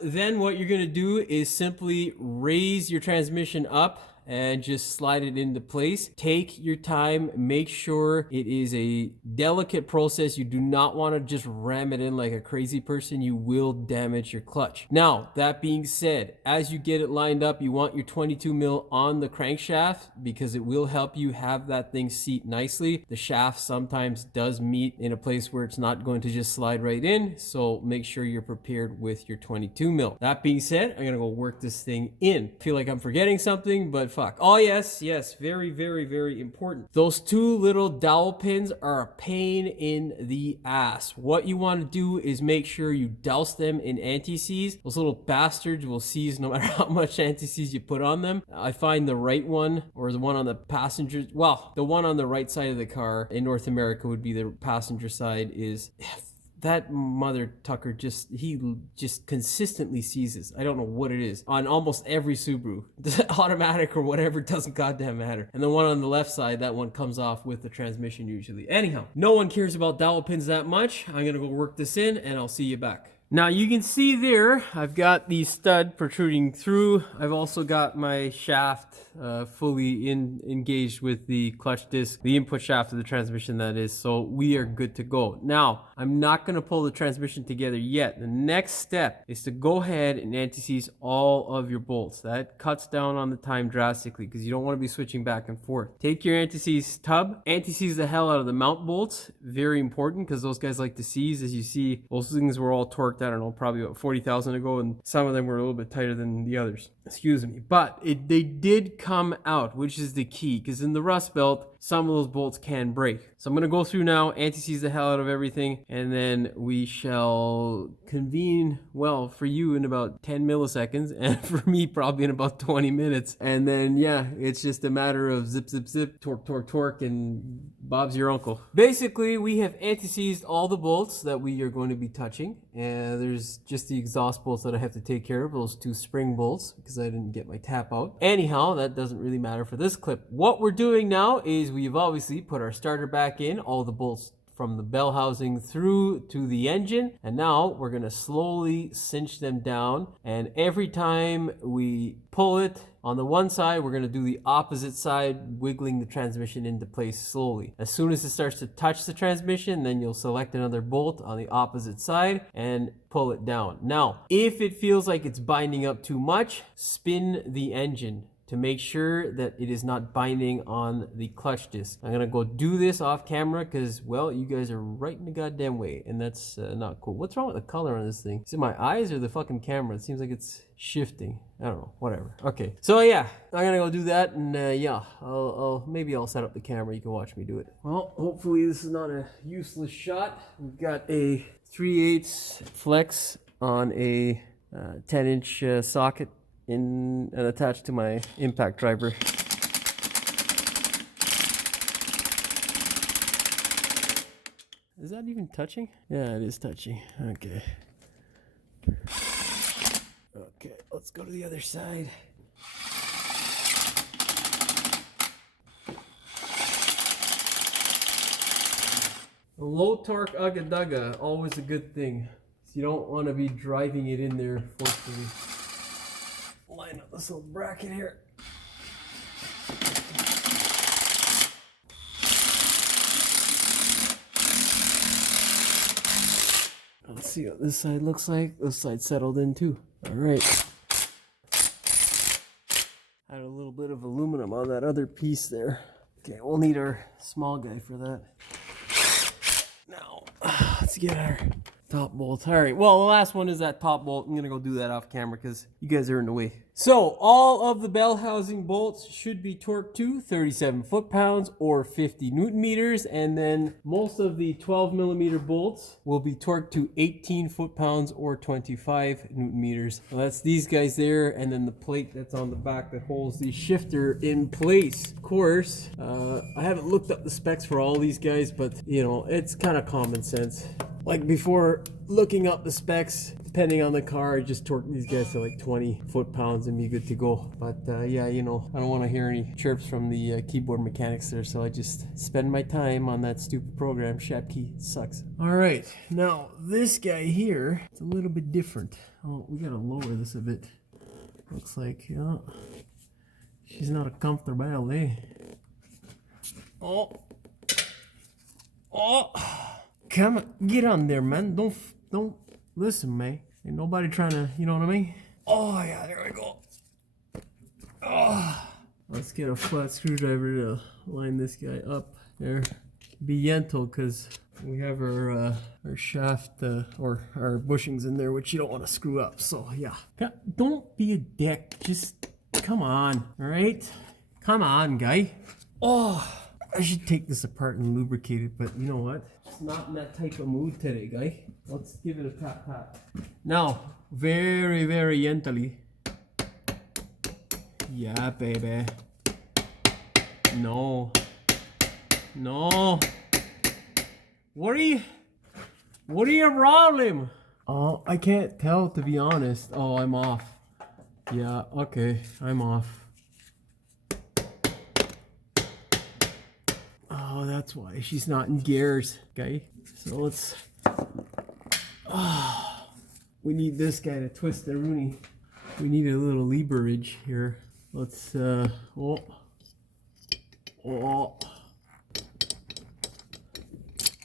then what you're gonna do is simply raise your transmission up and just slide it into place. Take your time, make sure it is a delicate process. You do not want to just ram it in like a crazy person. You will damage your clutch. Now, that being said, as you get it lined up, you want your 22 mil on the crankshaft because it will help you have that thing seat nicely. The shaft sometimes does meet in a place where it's not going to just slide right in, so make sure you're prepared with your 22 mil. That being said, I'm gonna go work this thing in. I feel like I'm forgetting something, but fuck. Oh yes, very, very, very important. Those two little dowel pins are a pain in the ass. What you want to do is make sure you douse them in anti-seize. Those little bastards will seize no matter how much anti-seize you put on them. I find the right one, or the one on the passenger, well, the one on the right side of the car in North America would be the passenger side, is that mother tucker he just consistently seizes. I don't know what it is on almost every Subaru. The automatic or whatever, doesn't goddamn matter. And the one on the left side, that one comes off with the transmission usually. Anyhow, no one cares about dowel pins that much. I'm gonna go work this in and I'll see you back. Now you can see there, I've got the stud protruding through. I've also got my shaft fully engaged with the clutch disc, the input shaft of the transmission, that is. So we are good to go. Now, I'm not going to pull the transmission together yet. The next step is to go ahead and anti-seize all of your bolts. That cuts down on the time drastically because you don't want to be switching back and forth. Take your anti-seize tub, anti-seize the hell out of the mount bolts. Very important because those guys like to seize. As you see, those things were all torqued, I don't know, probably about 40,000 ago, and some of them were a little bit tighter than the others. Excuse me. But they did come out, which is the key, because in the rust belt, some of those bolts can break. So I'm going to go through now, anti-seize the hell out of everything, and then we shall convene, well, for you in about 10 milliseconds, and for me probably in about 20 minutes. And then, yeah, it's just a matter of zip, zip, zip, torque, torque, torque, and Bob's your uncle. Basically, we have anti-seized all the bolts that we are going to be touching. And there's just the exhaust bolts that I have to take care of, those two spring bolts, because I didn't get my tap out. Anyhow, that doesn't really matter for this clip. What we're doing now is we've obviously put our starter back in, all the bolts from the bell housing through to the engine, and now we're going to slowly cinch them down, and every time we pull it On the one side, we're gonna do the opposite side, wiggling the transmission into place slowly. As soon as it starts to touch the transmission, then you'll select another bolt on the opposite side and pull it down. Now, if it feels like it's binding up too much, spin the engine to make sure that it is not binding on the clutch disc. I'm gonna go do this off camera because, well, you guys are right in the goddamn way, and that's not cool. What's wrong with the color on this thing? Is it my eyes or the fucking camera? It seems like it's shifting. I don't know, whatever. Okay, so yeah, I'm gonna go do that, and yeah, maybe I'll set up the camera. You can watch me do it. Well, hopefully this is not a useless shot. We've got a 3/8 flex on a 10-inch socket and attached to my impact driver. Is that even touching? Yeah, it is touching. Okay. Okay, let's go to the other side. A low torque ugga dugga, always a good thing. So you don't want to be driving it in there forcefully. Line up this little bracket here. Let's see what this side looks like. This side settled in too. All right. Had a little bit of aluminum on that other piece there. Okay, we'll need our small guy for that. Now, let's get our top bolt. All right, well, the last one is that top bolt. I'm gonna go do that off camera because you guys are in the way. So all of the bell housing bolts should be torqued to 37 foot-pounds or 50 newton meters, and then most of the 12 millimeter bolts will be torqued to 18 foot-pounds or 25 newton meters. So that's these guys there, and then the plate that's on the back that holds the shifter in place. Of course, I haven't looked up the specs for all these guys, but you know, it's kind of common sense. Like before looking up the specs, depending on the car, I just torque these guys to like 20 foot-pounds and be good to go. But yeah, you know, I don't want to hear any chirps from the keyboard mechanics there, so I just spend my time on that stupid program. Shapkey sucks. All right, now this guy here, it's a little bit different. Oh, we gotta lower this a bit. Looks like, you know, she's not a comfortable, eh? Oh. Oh. Come on, get on there, man. Don't listen, man. Ain't nobody trying to, you know what I mean? Oh yeah, there we go. Oh. Let's get a flat screwdriver to line this guy up there. Be gentle, because we have our shaft or our bushings in there, which you don't want to screw up. So yeah, don't be a dick. Just come on, all right? Come on, guy. Oh, I should take this apart and lubricate it, but you know what? It's not in that type of mood today, guy. Let's give it a tap tap. Now, very, very gently. Yeah, baby. No. No. What are your problem? Oh, I can't tell, to be honest. Oh, I'm off. Yeah, okay, I'm off. Oh, that's why she's not in gears. Okay, so let's. Oh, we need this guy to twist the Rooney. We need a little leverage here. Let's. Oh. All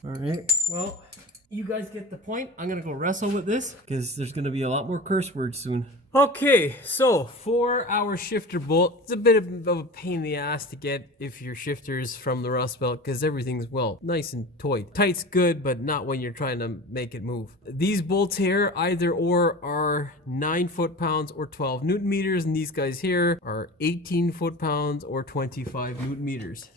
right. Well, you guys get the point. I'm gonna go wrestle with this because there's gonna be a lot more curse words soon. Okay, so for our shifter bolt, it's a bit of a pain in the ass to get if your shifter is from the Rust Belt because everything's, well, nice and toy. Tight's good, but not when you're trying to make it move. These bolts here, either or, are 9 foot-pounds or 12 newton meters, and these guys here are 18 foot-pounds or 25 newton meters.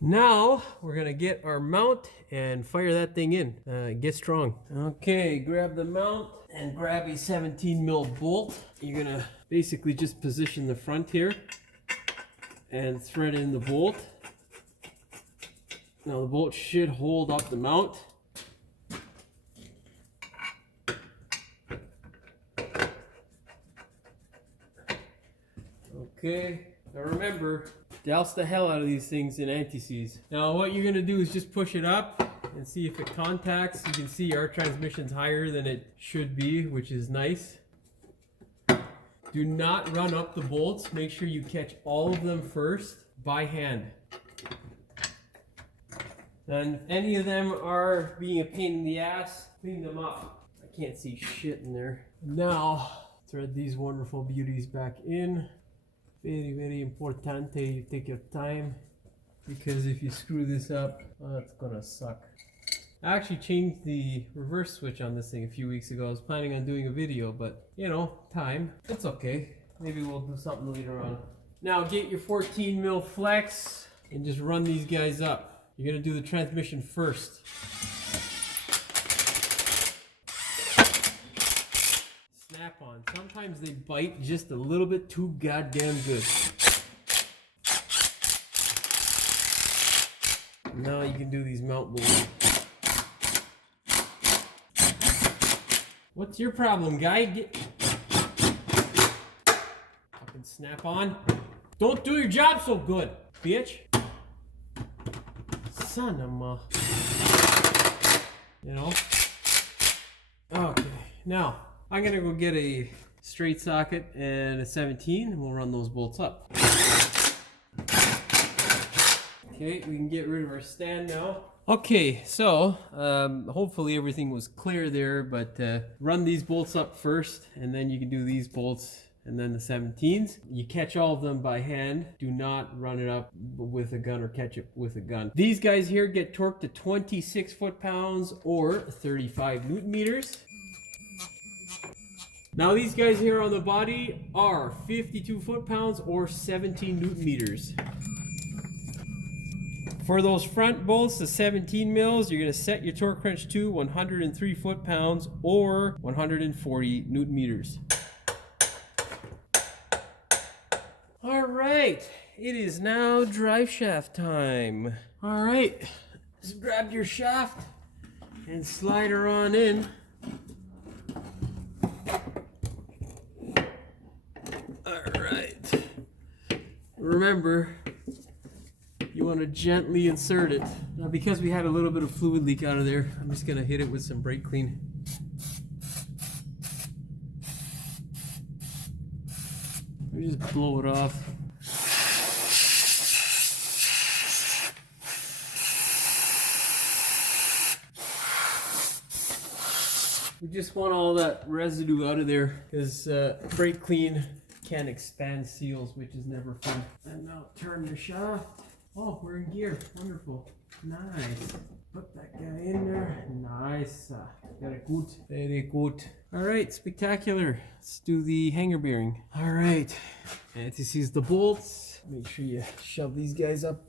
Now, we're gonna get our mount and fire that thing in. Get strong. Okay, grab the mount and grab a 17 mil bolt. You're gonna basically just position the front here and thread in the bolt. Now the bolt should hold up the mount. Okay, now remember, douse the hell out of these things in anti-seize. Now what you're gonna do is just push it up and see if it contacts. You can see our transmission's higher than it should be, which is nice. Do not run up the bolts. Make sure you catch all of them first by hand. And if any of them are being a pain in the ass, clean them up. I can't see shit in there. Now, thread these wonderful beauties back in. Very, very important that you take your time, because if you screw this up, it's gonna suck. I actually changed the reverse switch on this thing a few weeks ago. I was planning on doing a video, but you know, time. It's okay. Maybe we'll do something later on. Now get your 14 mil flex and just run these guys up. You're gonna do the transmission first. Snap on. Sometimes they bite just a little bit too goddamn good. Now you can do these mount bolts. What's your problem, guy? Fucking snap on. Don't do your job so good, bitch. Son of a... You know? Okay, now I'm gonna go get a straight socket and a 17 and we'll run those bolts up. Okay, we can get rid of our stand now. Okay, so hopefully everything was clear there, but run these bolts up first and then you can do these bolts and then the 17s. You catch all of them by hand. Do not run it up with a gun or catch it with a gun. These guys here get torqued to 26 foot-pounds or 35 newton meters. Now these guys here on the body are 52 foot-pounds or 17 newton meters. For those front bolts, the 17 mils, you're going to set your torque wrench to 103 foot-pounds or 140 newton meters. All right, it is now drive shaft time. All right, just grab your shaft and slide her on in. All right. Remember, you want to gently insert it. Now, because we had a little bit of fluid leak out of there, I'm just going to hit it with some brake clean. We just blow it off. We just want all that residue out of there, because brake clean can expand seals, which is never fun. And now turn the shaft. Oh, we're in gear. Wonderful. Nice. Put that guy in there. Nice. Very good. Very good. All right, spectacular. Let's do the hanger bearing. All right. And this is the bolts. Make sure you shove these guys up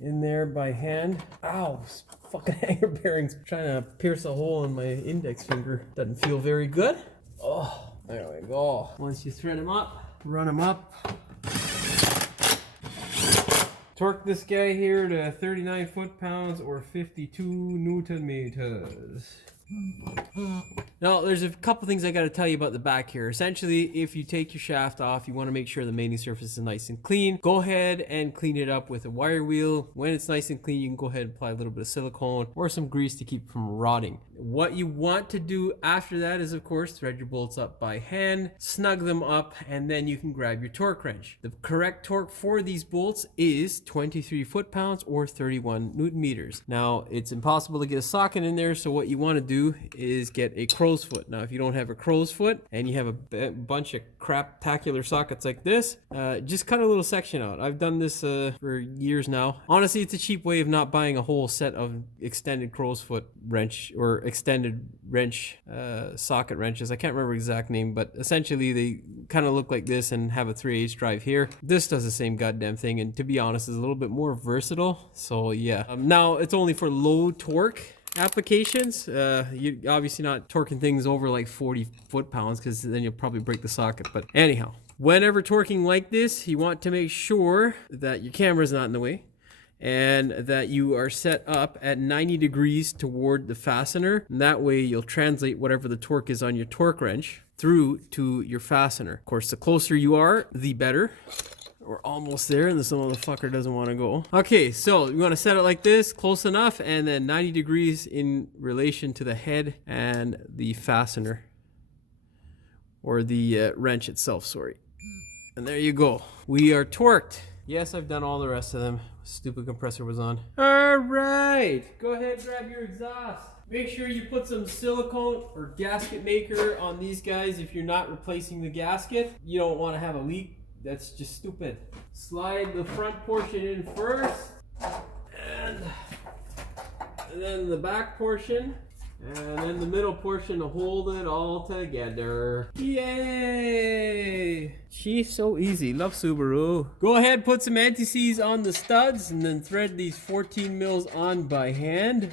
in there by hand. Ow, fucking hanger bearings. Trying to pierce a hole in my index finger. Doesn't feel very good. Oh, there we go. Once you thread them up, run them up. Torque this guy here to 39 foot-pounds or 52 newton meters. Now, there's a couple things I got to tell you about the back here. Essentially, if you take your shaft off, you want to make sure the mating surface is nice and clean. Go ahead and clean it up with a wire wheel. When it's nice and clean, you can go ahead and apply a little bit of silicone or some grease to keep it from rotting. What you want to do after that is, of course, thread your bolts up by hand, snug them up, and then you can grab your torque wrench. The correct torque for these bolts is 23 foot-pounds or 31 newton meters. Now, it's impossible to get a socket in there, so what you want to do is get a crow's foot. Now, if you don't have a crow's foot and you have a bunch of crap-tacular sockets like this, just cut a little section out. I've done this for years now. Honestly, it's a cheap way of not buying a whole set of extended crow's foot wrench or extended wrench socket wrenches. I can't remember the exact name, but essentially they kind of look like this and have a 3/8 drive here. This does the same goddamn thing, and to be honest, is a little bit more versatile. So yeah. Now, it's only for low torque applications. You're obviously not torquing things over like 40 foot-pounds, because then you'll probably break the socket. But anyhow, whenever torquing like this, you want to make sure that your camera's not in the way and that you are set up at 90 degrees toward the fastener. And that way you'll translate whatever the torque is on your torque wrench through to your fastener. Of course, the closer you are, the better. We're almost there, and this motherfucker doesn't want to go. Okay, so you want to set it like this, close enough, and then 90 degrees in relation to the head and the fastener. or the wrench itself, sorry. And there you go. We are torqued. Yes, I've done all the rest of them. Stupid compressor was on. All right, go ahead, grab your exhaust. Make sure you put some silicone or gasket maker on these guys if you're not replacing the gasket. You don't want to have a leak. That's just stupid. Slide the front portion in first, and then the back portion, and then the middle portion to hold it all together. Yay! She's so easy. Love Subaru. Go ahead, put some anti-seize on the studs, and then thread these 14 mils on by hand.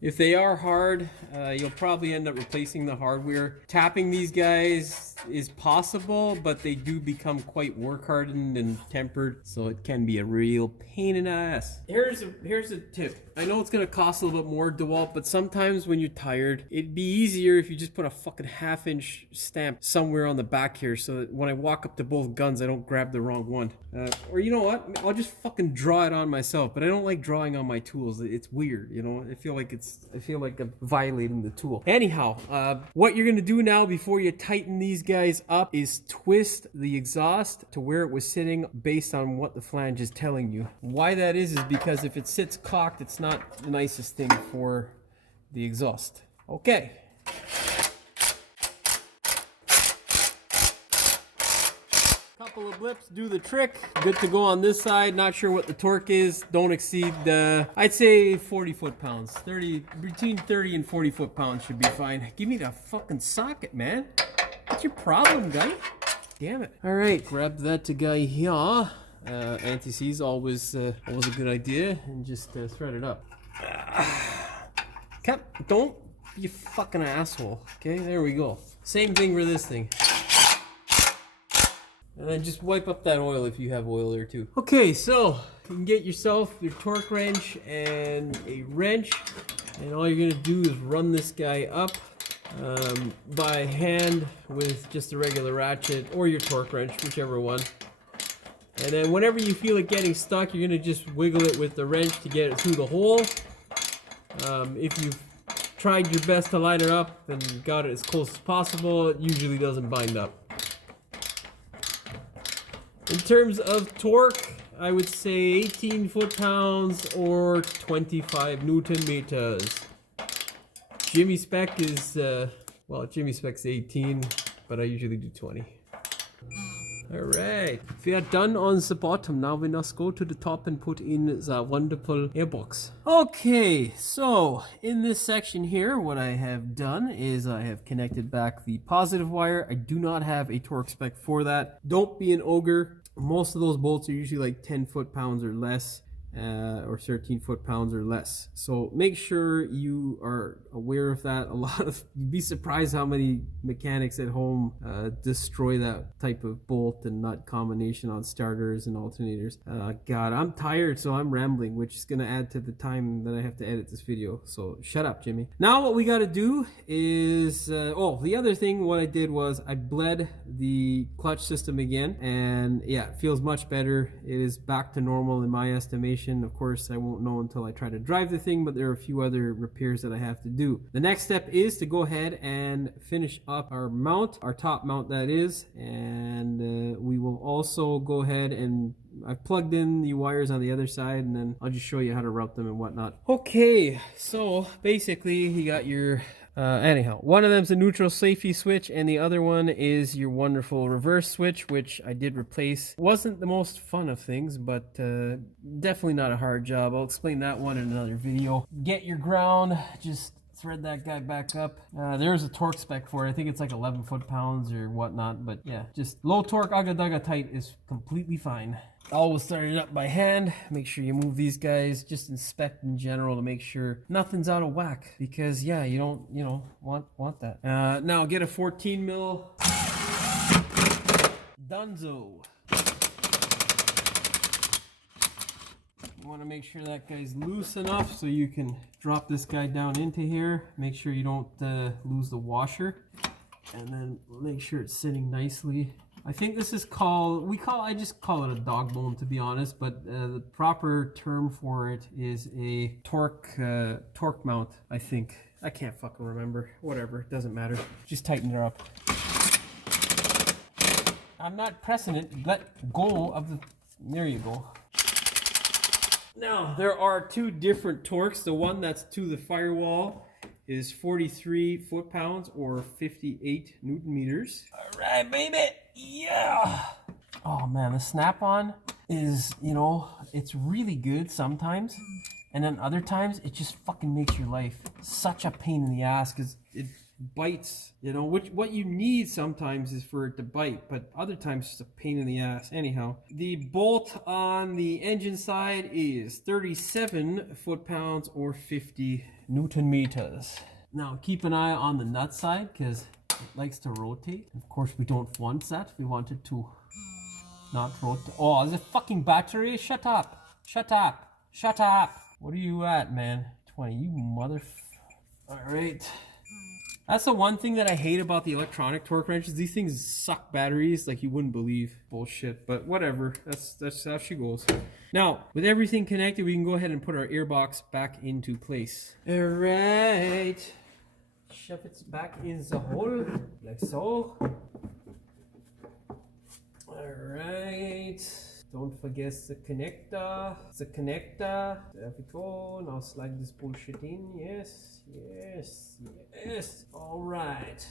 If they are hard, you'll probably end up replacing the hardware. Tapping these guys is possible, but they do become quite work hardened and tempered, so it can be a real pain in the ass. Here's a tip. I know it's gonna cost a little bit more, DeWalt, but sometimes when you're tired, it'd be easier if you just put a fucking 1/2-inch stamp somewhere on the back here, so that when I walk up to both guns, I don't grab the wrong one. Or you know what? I'll just fucking draw it on myself. But I don't like drawing on my tools. It's weird, you know. I feel like I'm violating the tool. Anyhow, what you're gonna do now before you tighten these guys up is twist the exhaust to where it was sitting based on what the flange is telling you. Why that is because if it sits cocked, it's not the nicest thing for the exhaust. Okay. Couple of blips do the trick. Good to go on this side. Not sure what the torque is. Don't exceed I'd say 40 foot-pounds. Between 30 and 40 foot-pounds should be fine. Give me the fucking socket, man. What's your problem, guy? Damn it. All right, grab that guy here. Anti-seize always a good idea, and just thread it up. Don't you fucking asshole. Okay, there we go. Same thing for this thing. And then just wipe up that oil if you have oil there too. Okay, so you can get yourself your torque wrench and a wrench, and all you're gonna do is run this guy up by hand with just a regular ratchet or your torque wrench, whichever one. And then whenever you feel it getting stuck, you're gonna just wiggle it with the wrench to get it through the hole. If you've tried your best to line it up and got it as close as possible, it usually doesn't bind up. In terms of torque, I would say 18 foot-pounds or 25 Newton meters. Jimmy spec is, well, Jimmy spec's 18, but I usually do 20. Alright, we are done on the bottom. Now we must go to the top and put in the wonderful airbox. Okay, so in this section here, what I have done is I have connected back the positive wire. I do not have a torque spec for that. Don't be an ogre. Most of those bolts are usually like 10 foot-pounds or less. Or 13 foot-pounds or less. So make sure you are aware of that. You'd be surprised how many mechanics at home destroy that type of bolt and nut combination on starters and alternators. God, I'm tired, so I'm rambling, which is gonna add to the time that I have to edit this video. So shut up, Jimmy. Now what we gotta do is, the other thing, what I did was I bled the clutch system again, and yeah, it feels much better. It is back to normal in my estimation. Of course, I won't know until I try to drive the thing, but there are a few other repairs that I have to do. The next step is to go ahead and finish up our mount, our top mount that is, and we will also go ahead and I've plugged in the wires on the other side, and then I'll just show you how to route them and whatnot. Okay, so basically you got your anyhow, one of them's a neutral safety switch, and the other one is your wonderful reverse switch, which I did replace. Wasn't the most fun of things, but definitely not a hard job. I'll explain that one in another video. Get your ground, just thread that guy back up. There's a torque spec for it. I think it's like 11 foot-pounds or whatnot, but yeah, just low torque agadaga tight is completely fine. Always start it up by hand. Make sure you move these guys. Just inspect in general to make sure nothing's out of whack, because yeah, you don't, want that. Now get a 14 mil Dunzo. You want to make sure that guy's loose enough so you can drop this guy down into here. Make sure you don't lose the washer, and then make sure it's sitting nicely I think this is called, I just call it a dog bone to be honest, but the proper term for it is a torque mount, I think. I can't fucking remember. Whatever, it doesn't matter. Just tighten her up. I'm not pressing it. Let go of the, there you go. Now, there are two different torques. The one that's to the firewall is 43 foot-pounds or 58 newton meters. All right, baby. Yeah. Oh man, the snap-on is, you know, it's really good sometimes. And then other times, it just fucking makes your life such a pain in the ass because it bites. You know, what you need sometimes is for it to bite, but other times it's a pain in the ass. Anyhow, the bolt on the engine side is 37 foot-pounds or 50 newton meters. Now, keep an eye on the nut side because it likes to rotate. Of course, we don't want that. We want it to not rotate. Oh, there's a fucking battery. Shut up. Shut up. Shut up. What are you at, man? 20, you mother... Alright. That's the one thing that I hate about the electronic torque wrenches. These things suck batteries like you wouldn't believe. Bullshit, but whatever. That's how she goes. Now, with everything connected, we can go ahead and put our airbox back into place. Alright. Shove it back in the hole, like so. Alright. Don't forget the connector. The connector. There we go. Now slide this bullshit in. Yes, yes, yes. Alright.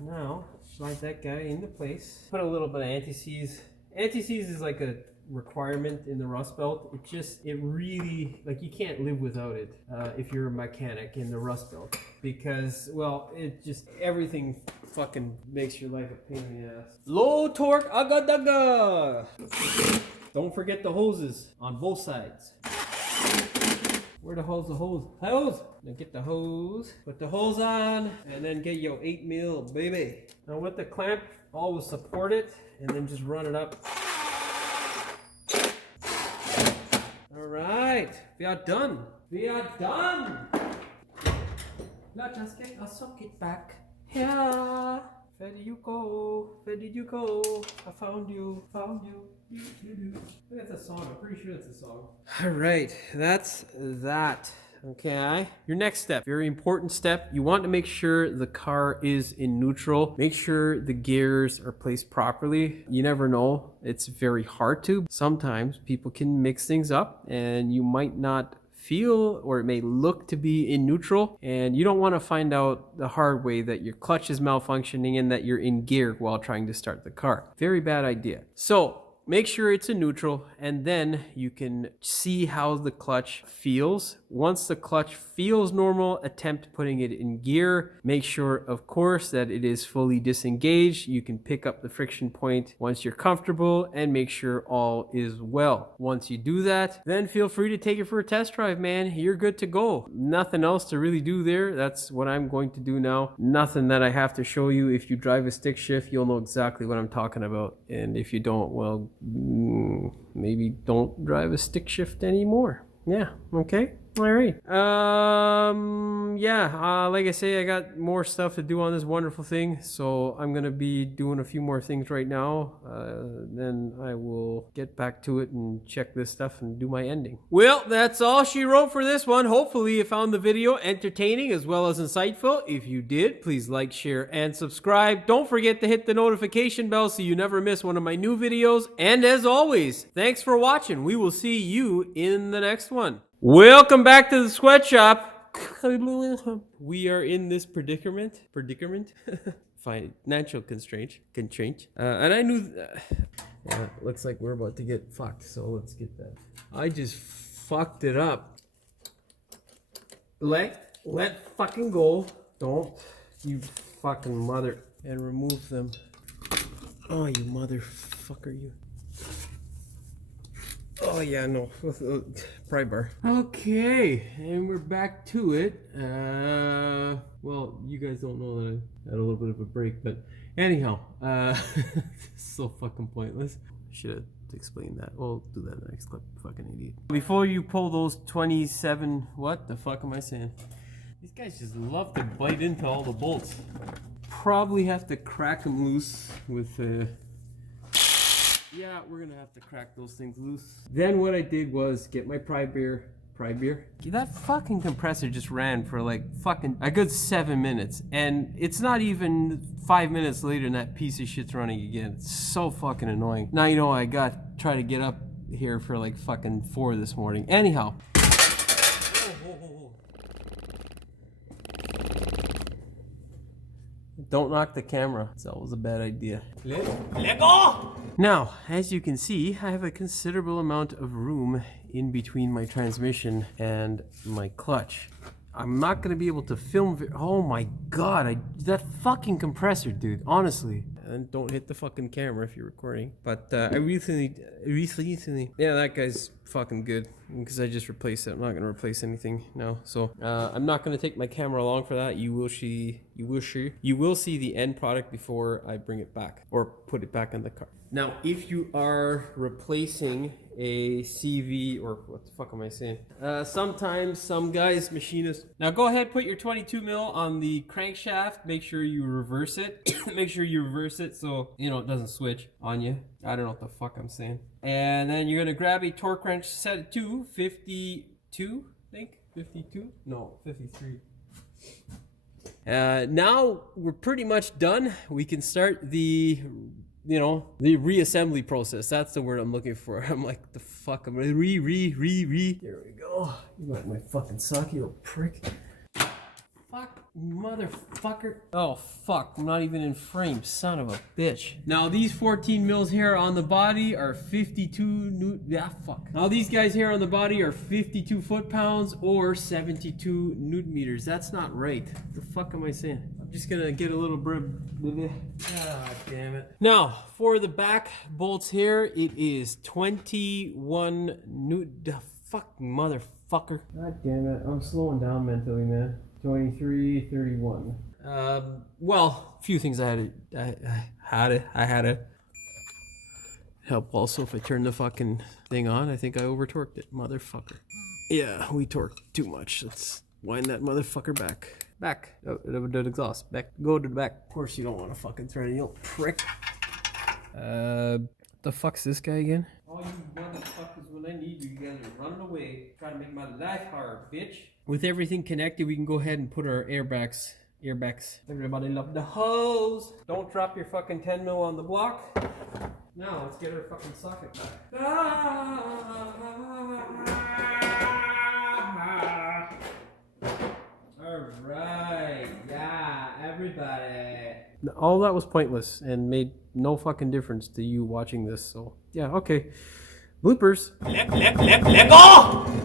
Now, slide that guy into place. Put a little bit of anti-seize. Anti-seize is like a requirement in the Rust Belt. It really, like, you can't live without it if you're a mechanic in the Rust Belt. Because, well, it just, everything fucking makes your life a pain in the ass. Low torque agadaga! Don't forget the hoses on both sides. Where the hose? Hose! Now get the hose, put the hose on, and then get your 8 mil, baby. Now with the clamp, always support it, and then just run it up. Alright, we are done. We are done! Now just get a socket back. Yeah. Where did you go? Where did you go? I found you. Found you. I think that's a song. I'm pretty sure that's a song. Alright, that's that. Okay. Your next step, very important step. You want to make sure the car is in neutral. Make sure the gears are placed properly. You never know. It's very hard to. Sometimes people can mix things up and you might not feel, or it may look to be in neutral, and you don't want to find out the hard way that your clutch is malfunctioning and that you're in gear while trying to start the car. Very bad idea. So make sure it's in neutral, and then you can see how the clutch feels. Once the clutch feels normal, attempt putting it in gear. Make sure, of course, that it is fully disengaged. You can pick up the friction point once you're comfortable and make sure all is well. Once you do that, then feel free to take it for a test drive, man. You're good to go. Nothing else to really do there. That's what I'm going to do now. Nothing that I have to show you. If you drive a stick shift, you'll know exactly what I'm talking about. And if you don't, well, maybe don't drive a stick shift anymore. Yeah, okay. All right. Like I say, I got more stuff to do on this wonderful thing, so I'm gonna be doing a few more things right now. Then I will get back to it and check this stuff and do my ending. Well, that's all she wrote for this one. Hopefully you found the video entertaining as well as insightful. If you did, please like, share, and subscribe. Don't forget to hit the notification bell so you never miss one of my new videos. And as always, thanks for watching. We will see you in the next one. Welcome back to the sweatshop. We are in this predicament. Financial constraint. And I knew looks like we're about to get fucked, so let's get that. I just fucked it up. Let fucking go. Don't you fucking mother. And remove them. Oh, you motherfucker, you. Oh yeah, no, pry bar. Okay, and we're back to it. Well, you guys don't know that I had a little bit of a break, but anyhow, so fucking pointless. Should have explained that. We'll do that in the next clip. Fucking idiot. Before you pull those 27, what the fuck am I saying? These guys just love to bite into all the bolts. Probably have to crack them loose with Yeah, we're gonna have to crack those things loose. Then what I did was get my pry beer. That fucking compressor just ran for like fucking a good 7 minutes, and it's not even 5 minutes later and that piece of shit's running again. It's so fucking annoying. Now you know I got try to get up here for like fucking 4 this morning. Anyhow. Don't knock the camera. It's always a bad idea. Let go! Now, as you can see, I have a considerable amount of room in between my transmission and my clutch. I'm not gonna be able to film. Oh my god, that fucking compressor, dude. Honestly, and don't hit the fucking camera if you're recording. But I recently, yeah, that guy's fucking good because I just replaced it. I'm not gonna replace anything now, so I'm not gonna take my camera along for that. You will see the end product before I bring it back or put it back in the car. Now, if you are replacing a CV, or what the fuck am I saying? Sometimes some guys, machinists. Now go ahead, put your 22 mil on the crankshaft. Make sure you reverse it. Make sure you reverse it so you know it doesn't switch on you. I don't know what the fuck I'm saying. And then you're gonna grab a torque wrench, set it to 52, I think 52. No, 53. Now we're pretty much done. We can start the reassembly process. That's the word I'm looking for. I'm like, the fuck, I'm There we go. You got my fucking sock, you little prick. Fuck, motherfucker. Oh, fuck, I'm not even in frame, son of a bitch. Now, these 14 mils here on the body are 52 fuck. Now, these guys here on the body are 52 foot-pounds or 72 newton meters. That's not right. What the fuck am I saying? I'm just gonna get a little God damn it. Now, for the back bolts here, it is 21 newton. Fucking motherfucker. God damn it, I'm slowing down mentally, man. 23, 31. Well, a few things I had to help also. If I turn the fucking thing on, I think I over torqued it, motherfucker. Yeah, we torqued too much. Let's wind that motherfucker back. Oh, the exhaust. Go to the back. Of course you don't want to fucking turn it, you little prick. The fuck's this guy again? All you motherfuckers, when I need you, you guys are running away, trying to make my life hard, bitch. With everything connected, we can go ahead and put our airbags. Everybody love the hose. Don't drop your fucking 10 mil on the block. Now let's get our fucking socket back. Alright, yeah, everybody. All that was pointless and made no fucking difference to you watching this, so yeah, okay. Bloopers. Let go!